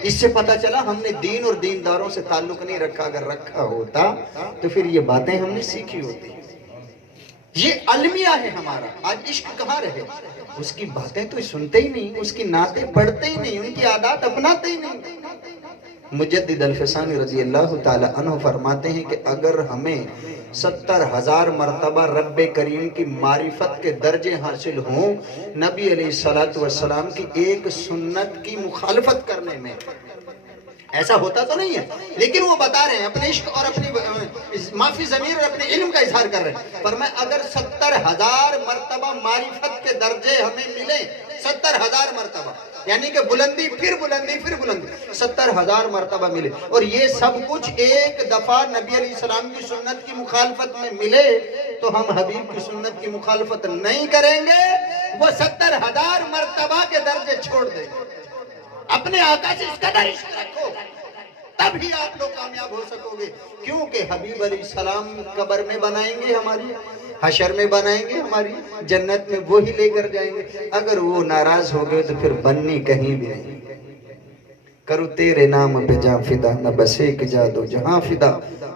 اس سے پتہ چلا ہم نے دین اور دینداروں سے تعلق نہیں رکھا، اگر رکھا ہوتا تو پھر یہ باتیں ہم نے سیکھی ہوتی۔ یہ المیہ ہے ہمارا۔ آج عشق کہاں رہے؟ اس کی باتیں تو سنتے ہی نہیں، اس کی نعتیں پڑھتے ہی نہیں، ان کی عادات اپناتے ہی نہیں۔ مجدد الفسانی رضی اللہ تعالی عنہ فرماتے ہیں کہ اگر ہمیں 70,000 مرتبہ رب کریم کی معرفت کے درجے حاصل ہوں نبی علیہ السلام کی ایک سنت کی مخالفت کرنے میں، ایسا ہوتا تو نہیں ہے، لیکن وہ بتا رہے ہیں اپنے عشق اور اپنی معافی ضمیر اور اپنے علم کا اظہار کر رہے ہیں۔ فرمایا اگر 70,000 مرتبہ معرفت کے درجے ہمیں ملے، 70,000 مرتبہ، یعنی کہ بلندی پھر بلندی پھر بلندی، 70,000 مرتبہ ملے، اور یہ سب کچھ ایک دفعہ نبی علیہ السلام کی سنت کی مخالفت میں ملے تو ہم حبیب کی سنت کی مخالفت نہیں کریں گے، وہ 70,000 مرتبہ کے درجے چھوڑ دیں گے۔ اپنے آقا سے اس قدر عشق رکھو، تب ہی آپ لوگ کامیاب ہو سکو گے، کیونکہ حبیب علیہ السلام قبر میں بنائیں گے ہماری، حشر میں بنائیں گے ہماری، جنت میں وہی لے کر جائیں گے۔ اگر وہ ناراض ہو گئے تو پھر بننی کہیں بھی نہیں۔ کرو تیرے نام پہ جا فدا، نہ بس ایک جا دو جہاں فدا،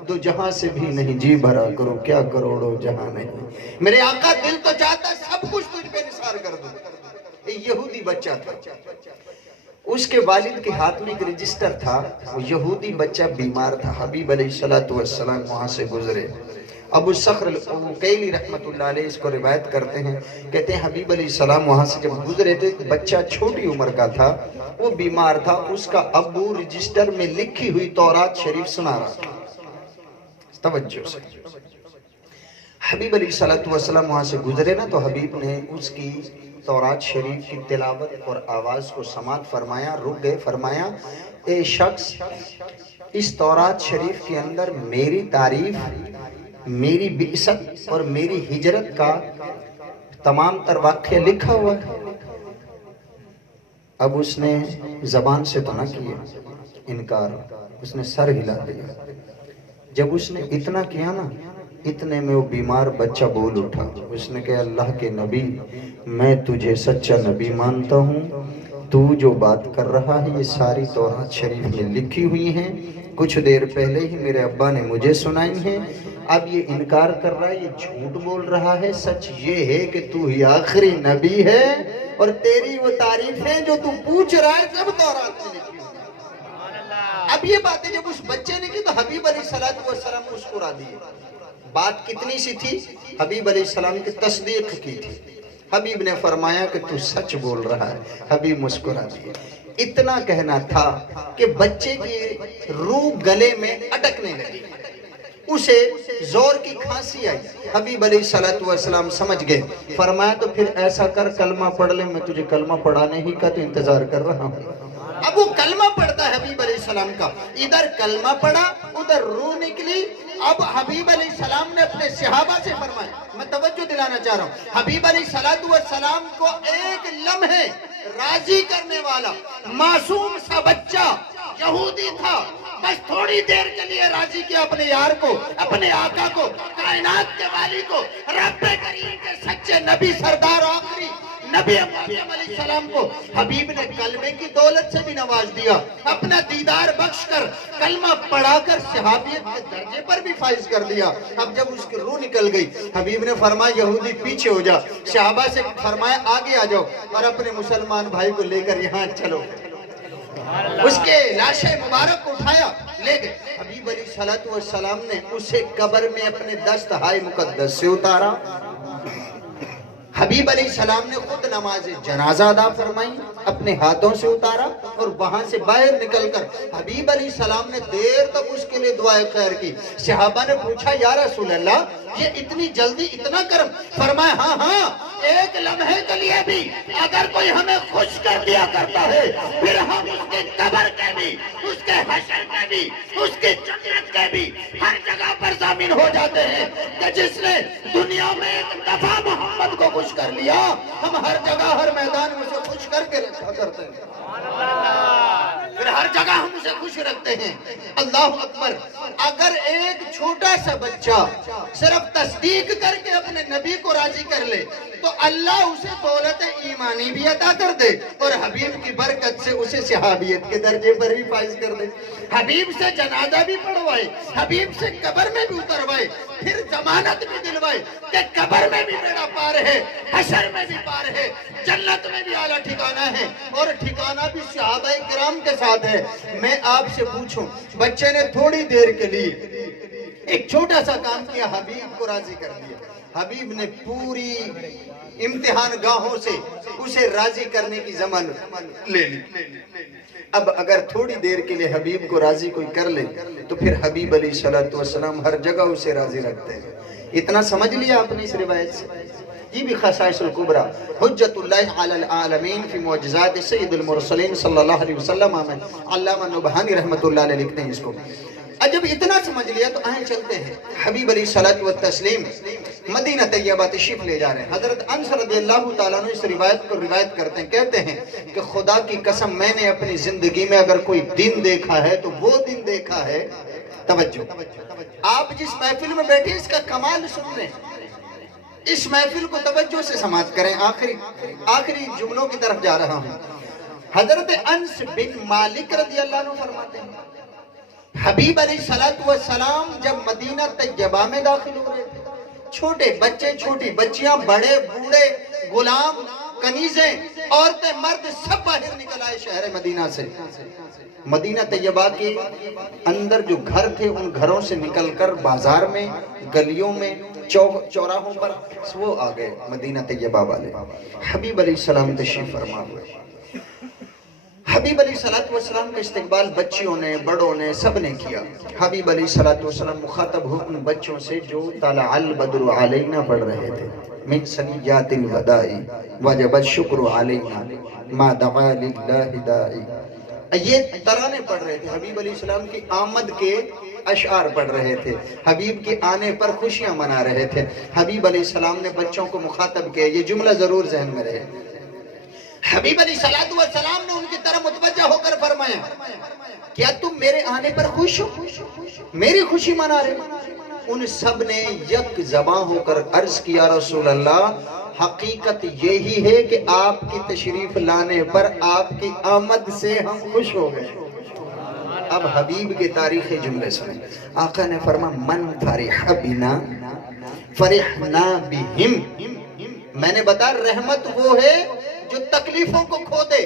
دو جہاں سے بھی نہیں جی بھرا کرو کیا کروڑوں جہاں نہیں۔ میرے آقا دل تو چاہتا سب کچھ تجھ پہ نثار کر دو۔ ایک یہودی بچہ تھا، اس کے والد کے ہاتھ میں ایک رجسٹر تھا، وہ یہودی بچہ بیمار تھا، حبیب علیہ السلام وہاں سے گزرے۔ ابو صخر العقیلی رحمت اللہ علیہ اس کو روایت کرتے ہیں، کہتے ہیں حبیب علیہ السلام وہاں سے جب گزرے تو ایک بچہ چھوٹی عمر کا تھا، وہ بیمار تھا، اس کا ابو رجسٹر میں لکھی ہوئی تورات شریف سنا رہا تھا۔ توجہ سے حبیب علیہ الصلوۃ والسلام وہاں سے گزرے نا، تو حبیب نے اس کی تورات شریف کی تلاوت اور آواز کو سماعت فرمایا، رک گئے، فرمایا اے شخص، اس تورات شریف کے اندر میری تعریف، میری بعثت اور میری ہجرت کا تمام تر واقعہ لکھا ہوا ہے۔ اب اس نے زبان سے تو نہ کیا انکار، اس نے سر ہلا دیا۔ جب اس نے اتنا کیا نا، اتنے میں وہ بیمار بچہ بول اٹھا، اس نے کہا اللہ کے نبی، میں تجھے سچا نبی مانتا ہوں، تو جو بات کر رہا ہے یہ ساری تورات شریف میں لکھی ہوئی ہیں، کچھ دیر پہلے ہی میرے ابا نے مجھے سنائی ہیں، اب یہ انکار کر رہا ہے، یہ جھوٹ بول رہا ہے، سچ یہ ہے کہ تو ہی آخری نبی ہے، اور تیری وہ تعریفیں جو تو پوچھ رہا ہے سب تورات میں لکھی ہوئی ہیں۔ اب یہ باتیں جب اس بچے نے کی تو حبیب علیہ السلام مسکرا دیے۔ بات کتنی سی تھی؟ حبیب علیہ السلام کی تصدیق کی تھی۔ حبیب نے فرمایا کہ تو سچ بول رہا ہے، حبیب مسکرا دیے۔ اتنا کہنا تھا کہ بچے کی روح گلے میں اٹکنے لگی، اسے زور کی کھانسی آئی۔ حبیب علیہ السلام سمجھ گئے، فرمایا تو پھر ایسا کر کلمہ پڑھ لے، میں تجھے کلمہ پڑھانے ہی کا تو انتظار کر رہا ہوں۔ اب وہ کلمہ پڑھتا ہے حبیب علیہ السلام کا، ادھر کلمہ پڑھا ادھر روح نکلی۔ اب حبیب علیہ السلام نے اپنے صحابہ سے فرمایا، میں توجہ دلانا چاہ رہا ہوں، حبیب علیہ السلام کو ایک لمحے راضی کرنے والا معصوم سا بچہ یہودی تھا، بس تھوڑی دیر کے لیے راضی کیا اپنے یار کو، اپنے آقا کو، کائنات کے والی کو، رب کریم کے سچے نبی سردار آخری نبی اکرم علیہ السلام کو حبیب نے کلمے کی دولت سے بھی نواز دیا، اپنا دیدار بخش کر کلمہ پڑھا کر صحابیت کے درجے پر بھی فائز کر دیا۔ اب جب اس کی روح نکل گئی، حبیب نے فرمایا یہودی پیچھے ہو جا، صحابہ سے فرمایا آگے آ جاؤ، اور اپنے مسلمان بھائی کو لے کر یہاں چلو۔ اس کے لاش مبارک کو اٹھایا لے گئے۔ حبیب علیہ السلام نے اسے قبر میں اپنے دست ہائے مقدس سے اتارا۔ حبیب علیہ السلام نے خود نماز جنازہ ادا فرمائی، اپنے ہاتھوں سے اتارا، اور وہاں سے باہر نکل کر حبیب علیہ السلام نے دیر تک اس کے لیے دعائے خیر کی۔ صحابہ نے پوچھا یا رسول اللہ یہ اتنی جلدی اتنا کرم؟ فرمایا ہاں ہاں، ایک لمحے کے لیے بھی اگر کوئی ہمیں خوش کر دیا کرتا ہے، پھر ہم اس کے قبر کے بھی، اس کے حشر کے بھی، اس کی جنت کے بھی ہر جگہ پر ضامن ہو جاتے ہیں کہ جس نے دنیا میں ایک دفعہ محمد کو خوش کر لیا، ہم ہر جگہ ہر میدان میں اسے خوش کر کے رکھا کرتے ہیں، پھر ہر جگہ ہم اسے خوش رکھتے ہیں۔ اللہ اکبر! اگر ایک چھوٹا سا بچہ صرف تصدیق کر کے اپنے نبی کو راضی کر لے تو اللہ اسے دولت ایمانی بھی عطا کر دے، اور حبیب کی برکت سے اسے صحابیت کے درجے پر بھی فائز کر دے، حبیب سے جنازہ بھی پڑھوائے، حبیب سے قبر میں بھی اتروائے، پھر ضمانت بھی دلوائے کہ قبر میں بھی بیڑا پار ہے، حشر میں بھی پار ہے، جنت میں بھی اعلیٰ ٹھکانہ ہے، اور ٹھکانہ بھی صحابہ کرام کے ساتھ ہے۔ میں آپ سے پوچھوں، بچے نے تھوڑی دیر کے لیے ایک چھوٹا سا کام کیا، حبیب کو راضی کر دیا، حبیب نے پوری امتحان گاہوں سے اسے راضی کرنے کی ضمانت لے لی۔ اب اگر تھوڑی دیر کے لیے حبیب کو راضی کوئی کر لے تو پھر حبیب علیہ السلام ہر جگہ اسے راضی رکھتے ہیں۔ اتنا سمجھ لیا آپ نے اس روایت سے؟ یہ بھی خصائص الکبریٰ حجت اللہ علی العالمین فی معجزات سید المرسلین صلی اللہ علیہ وسلم میں علامہ نبہانی رحمت اللہ علیہ لکھتے ہیں اس کو۔ جب اتنا سمجھ لیا تو آئیں چلتے ہیں، حبیب علیہ السلام مدینہ طیبہ تشریف لے جا رہے ہیں۔ حضرت انس رضی اللہ تعالیٰ عنہ اس روایت کو روایت کرتے ہیں، کہتے ہیں کہ خدا کی قسم میں نے اپنی زندگی میں اگر کوئی دن دیکھا ہے تو وہ دن دیکھا ہے، توجہ آپ جس محفل میں بیٹھے اس کا کمال سن رہے ہیں، اس محفل کو توجہ سے سماعت کریں، آخری جملوں کی طرف جا رہا ہوں۔ حضرت انس بن مالک رضی اللہ عنہ فرماتے ہیں حبیب علیہ السلام جب مدینہ طیبہ میں داخل ہو رہے تھے، چھوٹے بچے چھوٹی بچیاں بڑے بوڑھے غلام کنیزیں عورتیں مرد سب باہر نکل آئے شہر مدینہ سے۔ مدینہ طیبہ کے اندر جو گھر تھے ان گھروں سے نکل کر بازار میں گلیوں میں چوراہوں پر وہ آ گئے مدینہ طیبہ والے۔ حبیب علیہ السلام تشریف فرما ہوئے، حبیب علیہ السلام کا استقبال بچیوں نے، بڑوں نے، سب نے کیا۔ حبیب علیہ السلام مخاطب ہو ان بچوں سے جو طلع البدر علینا پڑھ رہے تھے، من سنیات الوداع وجب الشکر علینا ما دعا للہ داعی۔ یہ ترانے پڑھ رہے تھے، حبیب علیہ السلام کی آمد کے اشعار پڑھ رہے تھے، حبیب کے آنے پر خوشیاں منا رہے تھے۔ حبیب علیہ السلام نے بچوں کو مخاطب کیا، یہ جملہ ضرور ذہن میں رہے۔ حبیب علیہ السلام نے ان کی طرف متوجہ ہو کر فرمایا، کیا تم میرے آنے پر خوش ہو؟ میری خوشی منا رہے؟ ان سب نے یک زباں ہو کر عرض کیا، رسول اللہ حقیقت یہی ہے کہ آپ کی تشریف لانے پر آپ کی آمد سے ہم خوش ہو گئے۔ اب حبیب کے تاریخی جملے سنیں۔ آقا نے فرمایا، من فرح بنا فرحنا بہم۔ میں نے بتا رحمت وہ ہے جو تکلیفوں کو کھو دے۔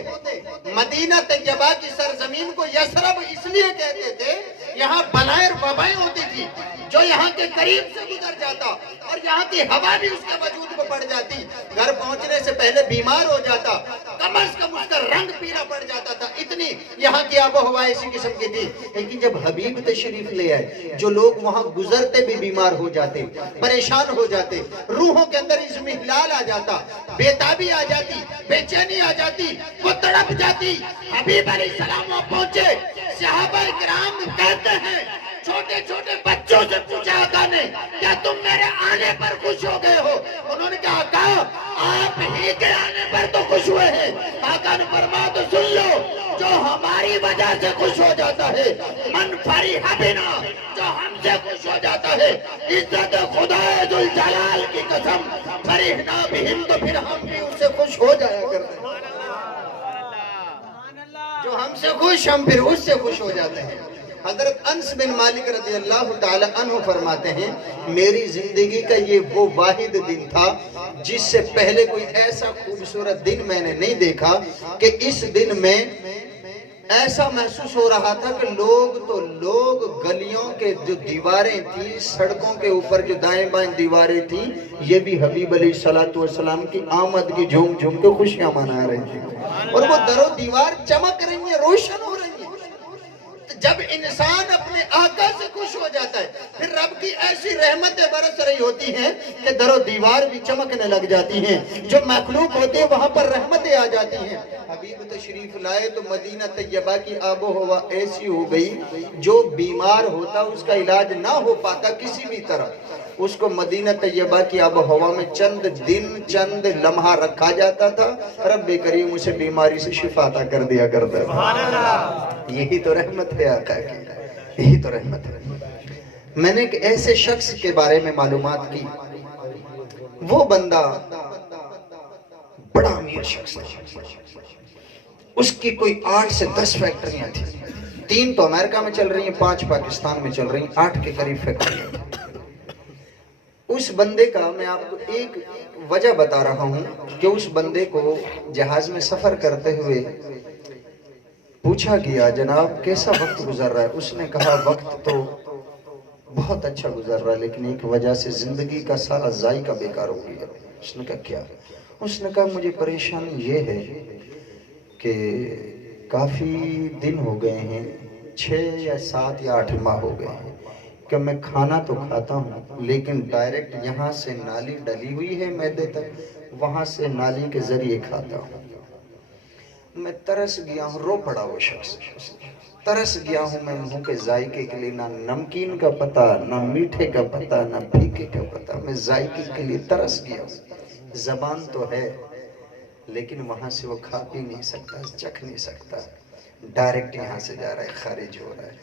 مدینہ طیبہ کی سرزمین کو یثرب اس لیے کہتے تھے، یہاں بلائیں اور وبائیں ہوتی تھی، جو یہاں کے قریب سے گزر جاتا اور یہاں کی ہوا بھی اس کے وجود کو پڑ جاتی، گھر پہنچنے سے پہلے بیمار ہو جاتا، کم از کم اس کا رنگ پیلا پڑ جاتا تھا، اتنی یہاں کی آب و ہوا اسی قسم کی تھی۔ لیکن جب حبیب تشریف لے آئے، جو لوگ وہاں گزرتے بھی بیمار ہو جاتے، پریشان ہو جاتے، روحوں کے اندر اضمحلال آ جاتا، بیتابی آ جاتی، بے چینی آ جاتی، وہ تڑپ جاتی، حبیب علیہ السلام وہاں پہنچے۔ صحابہ کرام کہتے ہیں، چھوٹے چھوٹے بچوں سے پوچھا آقا نے، کیا تم میرے آنے پر خوش ہو گئے ہو؟ انہوں نے کہا، آقا آپ ہی کے آنے پر تو خوش ہوئے ہیں۔ آقا نے فرمایا، تو سن لو، جو ہماری وجہ سے خوش ہو جاتا ہے، من فرح بنا، جو ہم سے خوش ہو جاتا ہے، عزت خدا ذوالجلال کی قسم، فرحنا بہم، تو پھر ہم بھی اس سے خوش ہو جایا کرتے ہیں۔ جو ہم سے خوش، ہم پھر اس سے خوش ہو جاتے ہیں۔ حضرت انس بن مالک رضی اللہ تعالی عنہ فرماتے ہیں، میری زندگی کا یہ وہ واحد دن تھا جس سے پہلے کوئی ایسا خوبصورت دن میں نے نہیں دیکھا کہ اس دن میں ایسا محسوس ہو رہا تھا کہ لوگ گلیوں کے جو دیواریں تھیں، سڑکوں کے اوپر جو دائیں بائیں دیواریں تھیں، یہ بھی حبیب علیہ السلام کی آمد کی جھوم جھوم کے خوشیاں منا رہی تھیں، اور وہ در و دیوار چمک رہی ہیں، روشن ہو رہی ہیں۔ جب انسان اپنے آقا سے خوش ہو جاتا ہے، پھر رب کی ایسی رحمتیں برس رہی ہوتی ہیں کہ در و دیوار بھی چمکنے لگ جاتی ہیں، جو مخلوق ہوتے ہیں وہاں پر رحمتیں آ جاتی ہیں۔ حبیب تشریف لائے تو مدینہ طیبہ کی آب و ہوا ایسی ہو گئی، جو بیمار ہوتا اس کا علاج نہ ہو پاتا کسی بھی طرح، اس کو مدینہ طیبہ کی آب و ہوا میں چند دن چند لمحہ رکھا جاتا تھا، رب کریم اسے بیماری سے شفا عطا کر دیا کرتا ہے۔ سبحان اللہ! یہی تو رحمت ہے آقا کی، یہی تو رحمت ہے۔ میں نے ایک ایسے شخص کے بارے میں معلومات کی، وہ بندہ بڑا امیر شخص تھا، اس کی کوئی 8 سے 10 فیکٹریاں تھیں، 3 تو امریکہ میں چل رہی ہیں، 5 پاکستان میں چل رہی ہیں، 8 کے قریب فیکٹریاں تھیں۔ اس بندے کا میں آپ کو ایک وجہ بتا رہا ہوں کہ اس بندے کو جہاز میں سفر کرتے ہوئے پوچھا گیا، جناب کیسا وقت گزر رہا ہے؟ اس نے کہا، وقت تو بہت اچھا گزر رہا ہے، لیکن ایک وجہ سے زندگی کا سارا ذائقہ بیکار ہو گیا۔ اس نے کہا، کیا؟ اس نے کہا، مجھے پریشانی یہ ہے کہ کافی دن ہو گئے ہیں، 6 یا 7 یا 8 ماہ ہو گئے ہیں کہ میں کھانا تو کھاتا ہوں، لیکن ڈائریکٹ یہاں سے نالی ڈلی ہوئی ہے معدے تک، وہاں سے نالی کے ذریعے کھاتا ہوں۔ میں ترس گیا ہوں، رو پڑا وہ شخص، ترس گیا ہوں میں منہ کے ذائقے کے لیے، نہ نمکین کا پتہ، نہ میٹھے کا پتہ، نہ پھیکے کا پتہ، میں ذائقے کے لیے ترس گیا ہوں۔ زبان تو ہے لیکن وہاں سے وہ کھا پی نہیں سکتا، چکھ نہیں سکتا، ڈائریکٹ یہاں سے جا رہا ہے، خارج ہو رہا ہے۔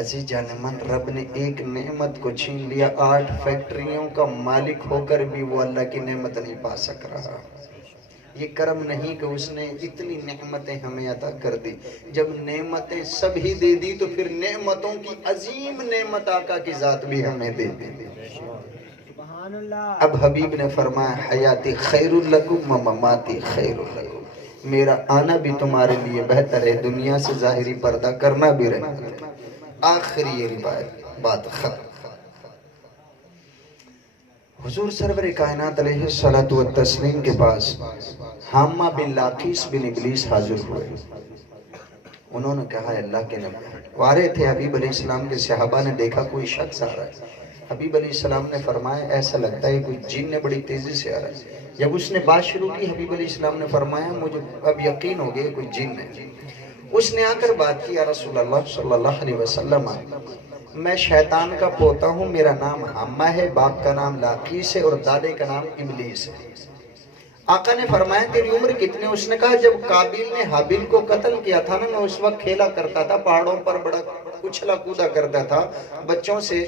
عزیز جان من، رب نے ایک نعمت کو چھین لیا، 8 فیکٹریوں کا مالک ہو کر بھی وہ اللہ کی نعمت نہیں پا سک رہا۔ یہ کرم نہیں کہ اس نے اتنی نعمتیں ہمیں عطا کر دی، جب نعمتیں سب ہی دے دی تو پھر نعمتوں کی عظیم نعمت آقا کی ذات بھی ہمیں دے دی۔ اب حبیب نے فرمایا، حیاتی خیر لکم و مماتی خیر لکم، میرا آنا بھی تمہارے لیے بہتر ہے، دنیا سے ظاہری پردہ کرنا بھی رحمت ہے۔ آخری یہ روایت، بات ختم۔ حضور سرور کائنات علیہ الصلوۃ والتسلیم کے پاس حامہ بن لاقیس بن ابلیس حاضر ہوئے۔ انہوں نے کہا اللہ کے نبی وہ آ رہے تھے، حبیب علیہ السلام کے صحابہ نے دیکھا کوئی شخص آ رہا ہے. حبیب علیہ السلام نے فرمایا ایسا لگتا ہے کوئی جن نے بڑی تیزی سے آ رہا ہے. جب اس نے بات شروع کی حبیب علیہ السلام نے فرمایا مجھے اب یقین ہو گیا کوئی جن ہے. اس نے آ کر بات کی، یا رسول اللہ صلی اللہ علیہ وسلم میں شیطان کا پوتا ہوں، میرا نام حمہ ہے، باپ کا نام لاقیس ہے اور دادے کا نام ابلیس ہے. آقا نے فرمایا تیری عمر کتنے؟ اس نے کہا جب قابیل نے حابیل کو قتل کیا تھا نا، میں اس وقت کھیلا کرتا تھا، پہاڑوں پر بڑا اچھلا کودا کرتا تھا، بچوں سے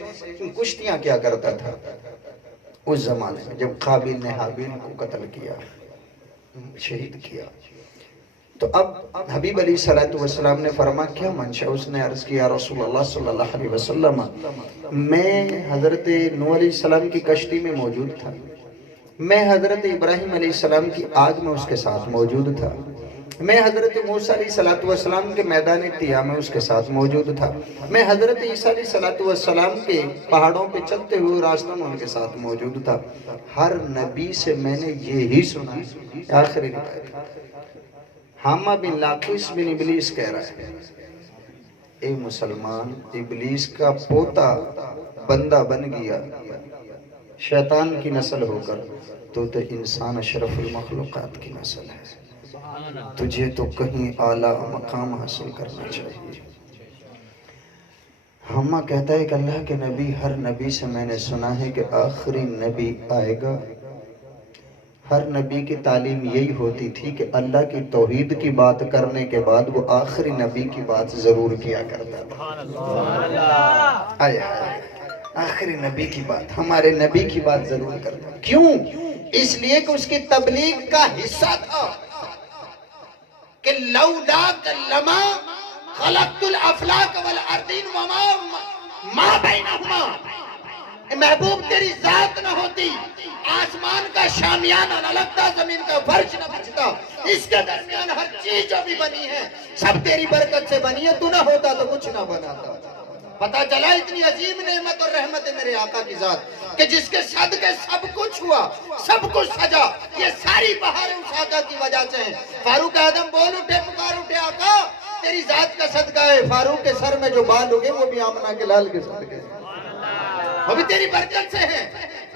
کشتیاں کیا کرتا تھا. اس زمانے میں جب قابیل نے حابیل کو قتل کیا، شہید کیا، تو اب حبیب علیہ السلام نے فرمایا کیا منشا؟ اس نے عرض کیا رسول اللہ صلی اللہ علیہ وسلم میں حضرت نوح علیہ السلام کی کشتی میں موجود تھا، میں حضرت ابراہیم علیہ السلام کی آگ میں اس کے ساتھ موجود تھا، میں حضرت موسیٰ علیہ السلام کے میدان طیٰ میں اس کے ساتھ موجود تھا، میں حضرت عیسیٰ علیہ السلام کے پہاڑوں پہ چلتے ہوئے راستوں میں ان کے ساتھ موجود تھا. ہر نبی سے میں نے یہی سنا. آخری روایت حامہ بن لاقیس بن ابلیس کہہ رہا ہے اے مسلمان، ابلیس کا پوتا بندہ بن گیا شیطان کی نسل ہو کر، تو انسان اشرف المخلوقات کی نسل ہے، تجھے تو کہیں اعلیٰ مقام حاصل کرنا چاہیے. حامہ کہتا ہے کہ اللہ کے نبی، ہر نبی سے میں نے سنا ہے کہ آخری نبی آئے گا. ہر نبی کی تعلیم یہی ہوتی تھی کہ اللہ کی توحید کی بات کرنے کے بعد وہ آخری نبی کی بات ضرور کیا کرتا تھا. آخری نبی کی بات، ہمارے نبی کی بات ضرور کرتا. کیوں؟ اس لیے کہ اس کی تبلیغ کا حصہ تھا کہ لولا کلما خلقت الافلاک والارضین وما ما بینہما. محبوب تیری ذات نہ ہوتی، آسمان کا شامیانہ نہ لگتا، زمین کا فرش نہ بچتا، اس کے درمیان ہر چیز جو بھی بنی ہے سب تیری برکت سے بنی ہے. تو نہ ہوتا تو کچھ نہ بناتا. پتا چلا اتنی عظیم نعمت اور رحمت ہے میرے آقا کی ذات کہ جس کے صدقے سب کچھ ہوا، سب کچھ سجا. یہ ساری بہاریں اس آقا کی وجہ سے ہیں. فاروق اعظم بول اٹھے، پکار اٹھے، آقا تیری ذات کا صدقہ ہے. فاروق کے سر میں جو بال ہوگے وہ بھی آمنہ کے لال کے صدقے ہیں، وہ بھی تیری برکت سے ہیں،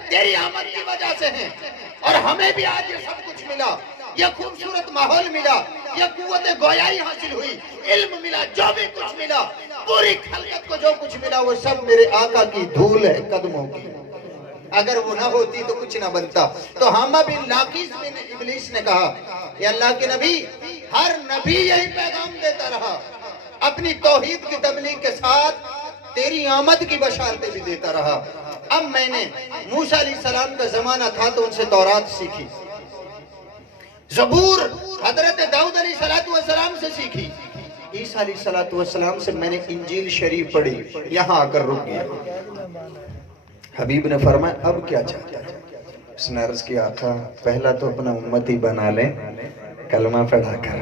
تیری آمد کی وجہ سے ہیں. اور ہمیں بھی آج یہ سب کچھ ملا، یہ خوبصورت ماحول ملا، یہ قوت گویائی حاصل ہوئی، علم ملا، جو بھی کچھ ملا، پوری خلقت کو جو کچھ ملا وہ سب میرے آقا کی دھول ہے قدموں کی. اگر وہ نہ ہوتی تو کچھ نہ بنتا. تو حامہ بن لاقیس بن ابلیس نے کہا کہ اللہ کے نبی، ہر نبی یہی پیغام دیتا رہا، اپنی توحید کی تبلیغ کے ساتھ تیری آمد کی بشارتیں بھی دیتا رہا. اب میں نے موسیٰ علیہ السلام کا زمانہ تھا تو ان سے تورات سیکھی، زبور حضرت داؤد علیہ السلام سے سیکھی، عیسیٰ علیہ السلام سے میں نے انجیل شریف پڑھی. یہاں آ کر رک گیا. حبیب نے فرمایا اب کیا چاہتا ہے؟ اس نے عرض کیا آقا پہلا تو اپنا امتی بنا لیں کلمہ پڑھا کر،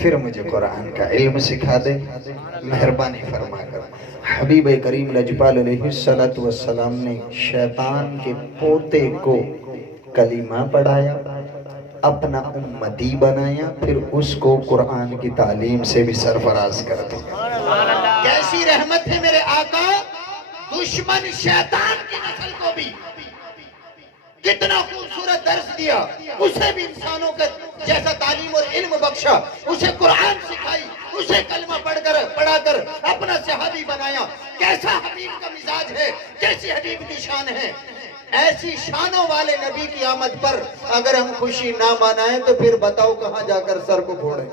پھر مجھے قرآن کا علم سکھا دے، مہربانی فرما کر. حبیب کریم لجپال علیہ السلام نے شیطان کے پوتے کو کلمہ پڑھایا، اپنا امتی بنایا، پھر اس کو قرآن کی تعلیم سے بھی سرفراز کر دیا. کیسی رحمت ہے میرے آقا، دشمن شیطان کی نسل کو بھی کتنا خوبصورت درس دیا، اسے بھی انسانوں کا جیسا تعلیم اور علم بخشا، اسے قرآن سکھائی، اسے کلمہ پڑھا کر اپنا صحابی بنایا. کیسا حبیب کا مزاج ہے، کیسی حبیب کی شان ہے. ایسی شانوں والے نبی کی آمد پر اگر ہم خوشی نہ منائیں تو پھر بتاؤ کہاں جا کر سر کو پھوڑیں.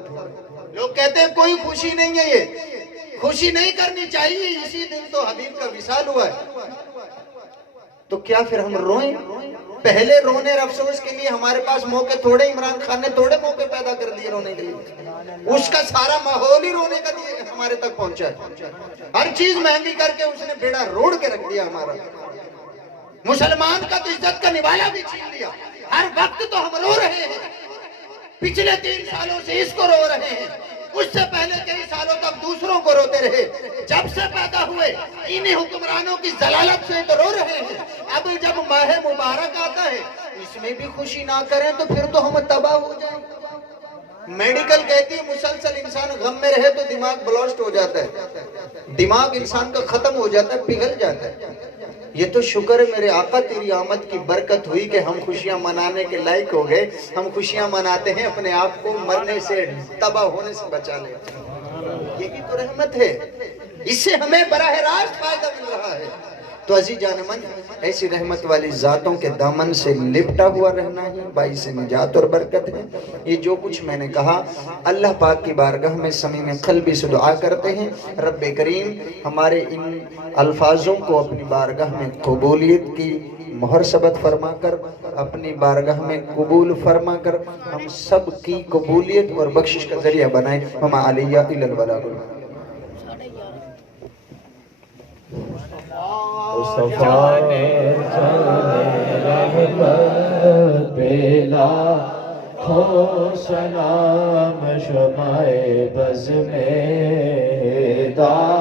لوگ کہتے ہیں کوئی خوشی نہیں ہے، یہ خوشی نہیں کرنی چاہیے، اسی دن تو حبیب کا وصال ہوا ہے. تو کیا پھر ہم روئیں؟ پہلے رونے اور افسوس کے لیے ہمارے پاس موقع تھوڑے، عمران خان نے تھوڑے موقع پیدا کر دیے رونے کے لیے. اس کا سارا ماحول ہی رونے کا ہمارے تک پہنچا ہے. ہر چیز مہنگی کر کے اس نے بیڑا روڑ کے رکھ دیا ہمارا. مسلمان کا تو عزت کا نوالا بھی چھین لیا. ہر وقت تو ہم رو رہے ہیں، پچھلے 3 سالوں سے اس کو رو رہے ہیں، اس سے پہلے کئی سالوں تک دوسروں کو روتے رہے. جب سے پیدا ہوئے انہی حکمرانوں کی ضلالت سے تو رو رہے ہیں. اب جب ماہ مبارک آتا ہے اس میں بھی خوشی نہ کریں تو پھر تو ہم تباہ ہو جائیں. میڈیکل کہتی ہے مسلسل انسان غم میں رہے تو دماغ بلاسٹ ہو جاتا ہے، دماغ انسان کا ختم ہو جاتا ہے، پگھل جاتا ہے۔ یہ تو شکر ہے میرے آقا تیری آمد کی برکت ہوئی کہ ہم خوشیاں منانے کے لائق ہو گئے، ہم خوشیاں مناتے ہیں، اپنے آپ کو مرنے سے تباہ ہونے سے بچا لیتے ہیں۔ یہی تو رحمت ہے، اس سے ہمیں براہ راست فائدہ مل رہا ہے۔ تو عزیز جان من، ایسی رحمت والی ذاتوں کے دامن سے لپٹا ہوا رہنا ہی باعث نجات اور برکت ہے۔ یہ جو کچھ میں نے کہا اللہ پاک کی بارگاہ میں صمیم قلبی سے دعا کرتے ہیں، رب کریم ہمارے ان الفاظوں کو اپنی بارگاہ میں قبولیت کی مہر ثبت فرما کر، اپنی بارگاہ میں قبول فرما کر ہم سب کی قبولیت اور بخشش کا ذریعہ بنائیں۔ وما علیہ الا البلاغ المبین۔ مصطفیٰ نے رحمت بلا ہو سلام شمع بز میں دا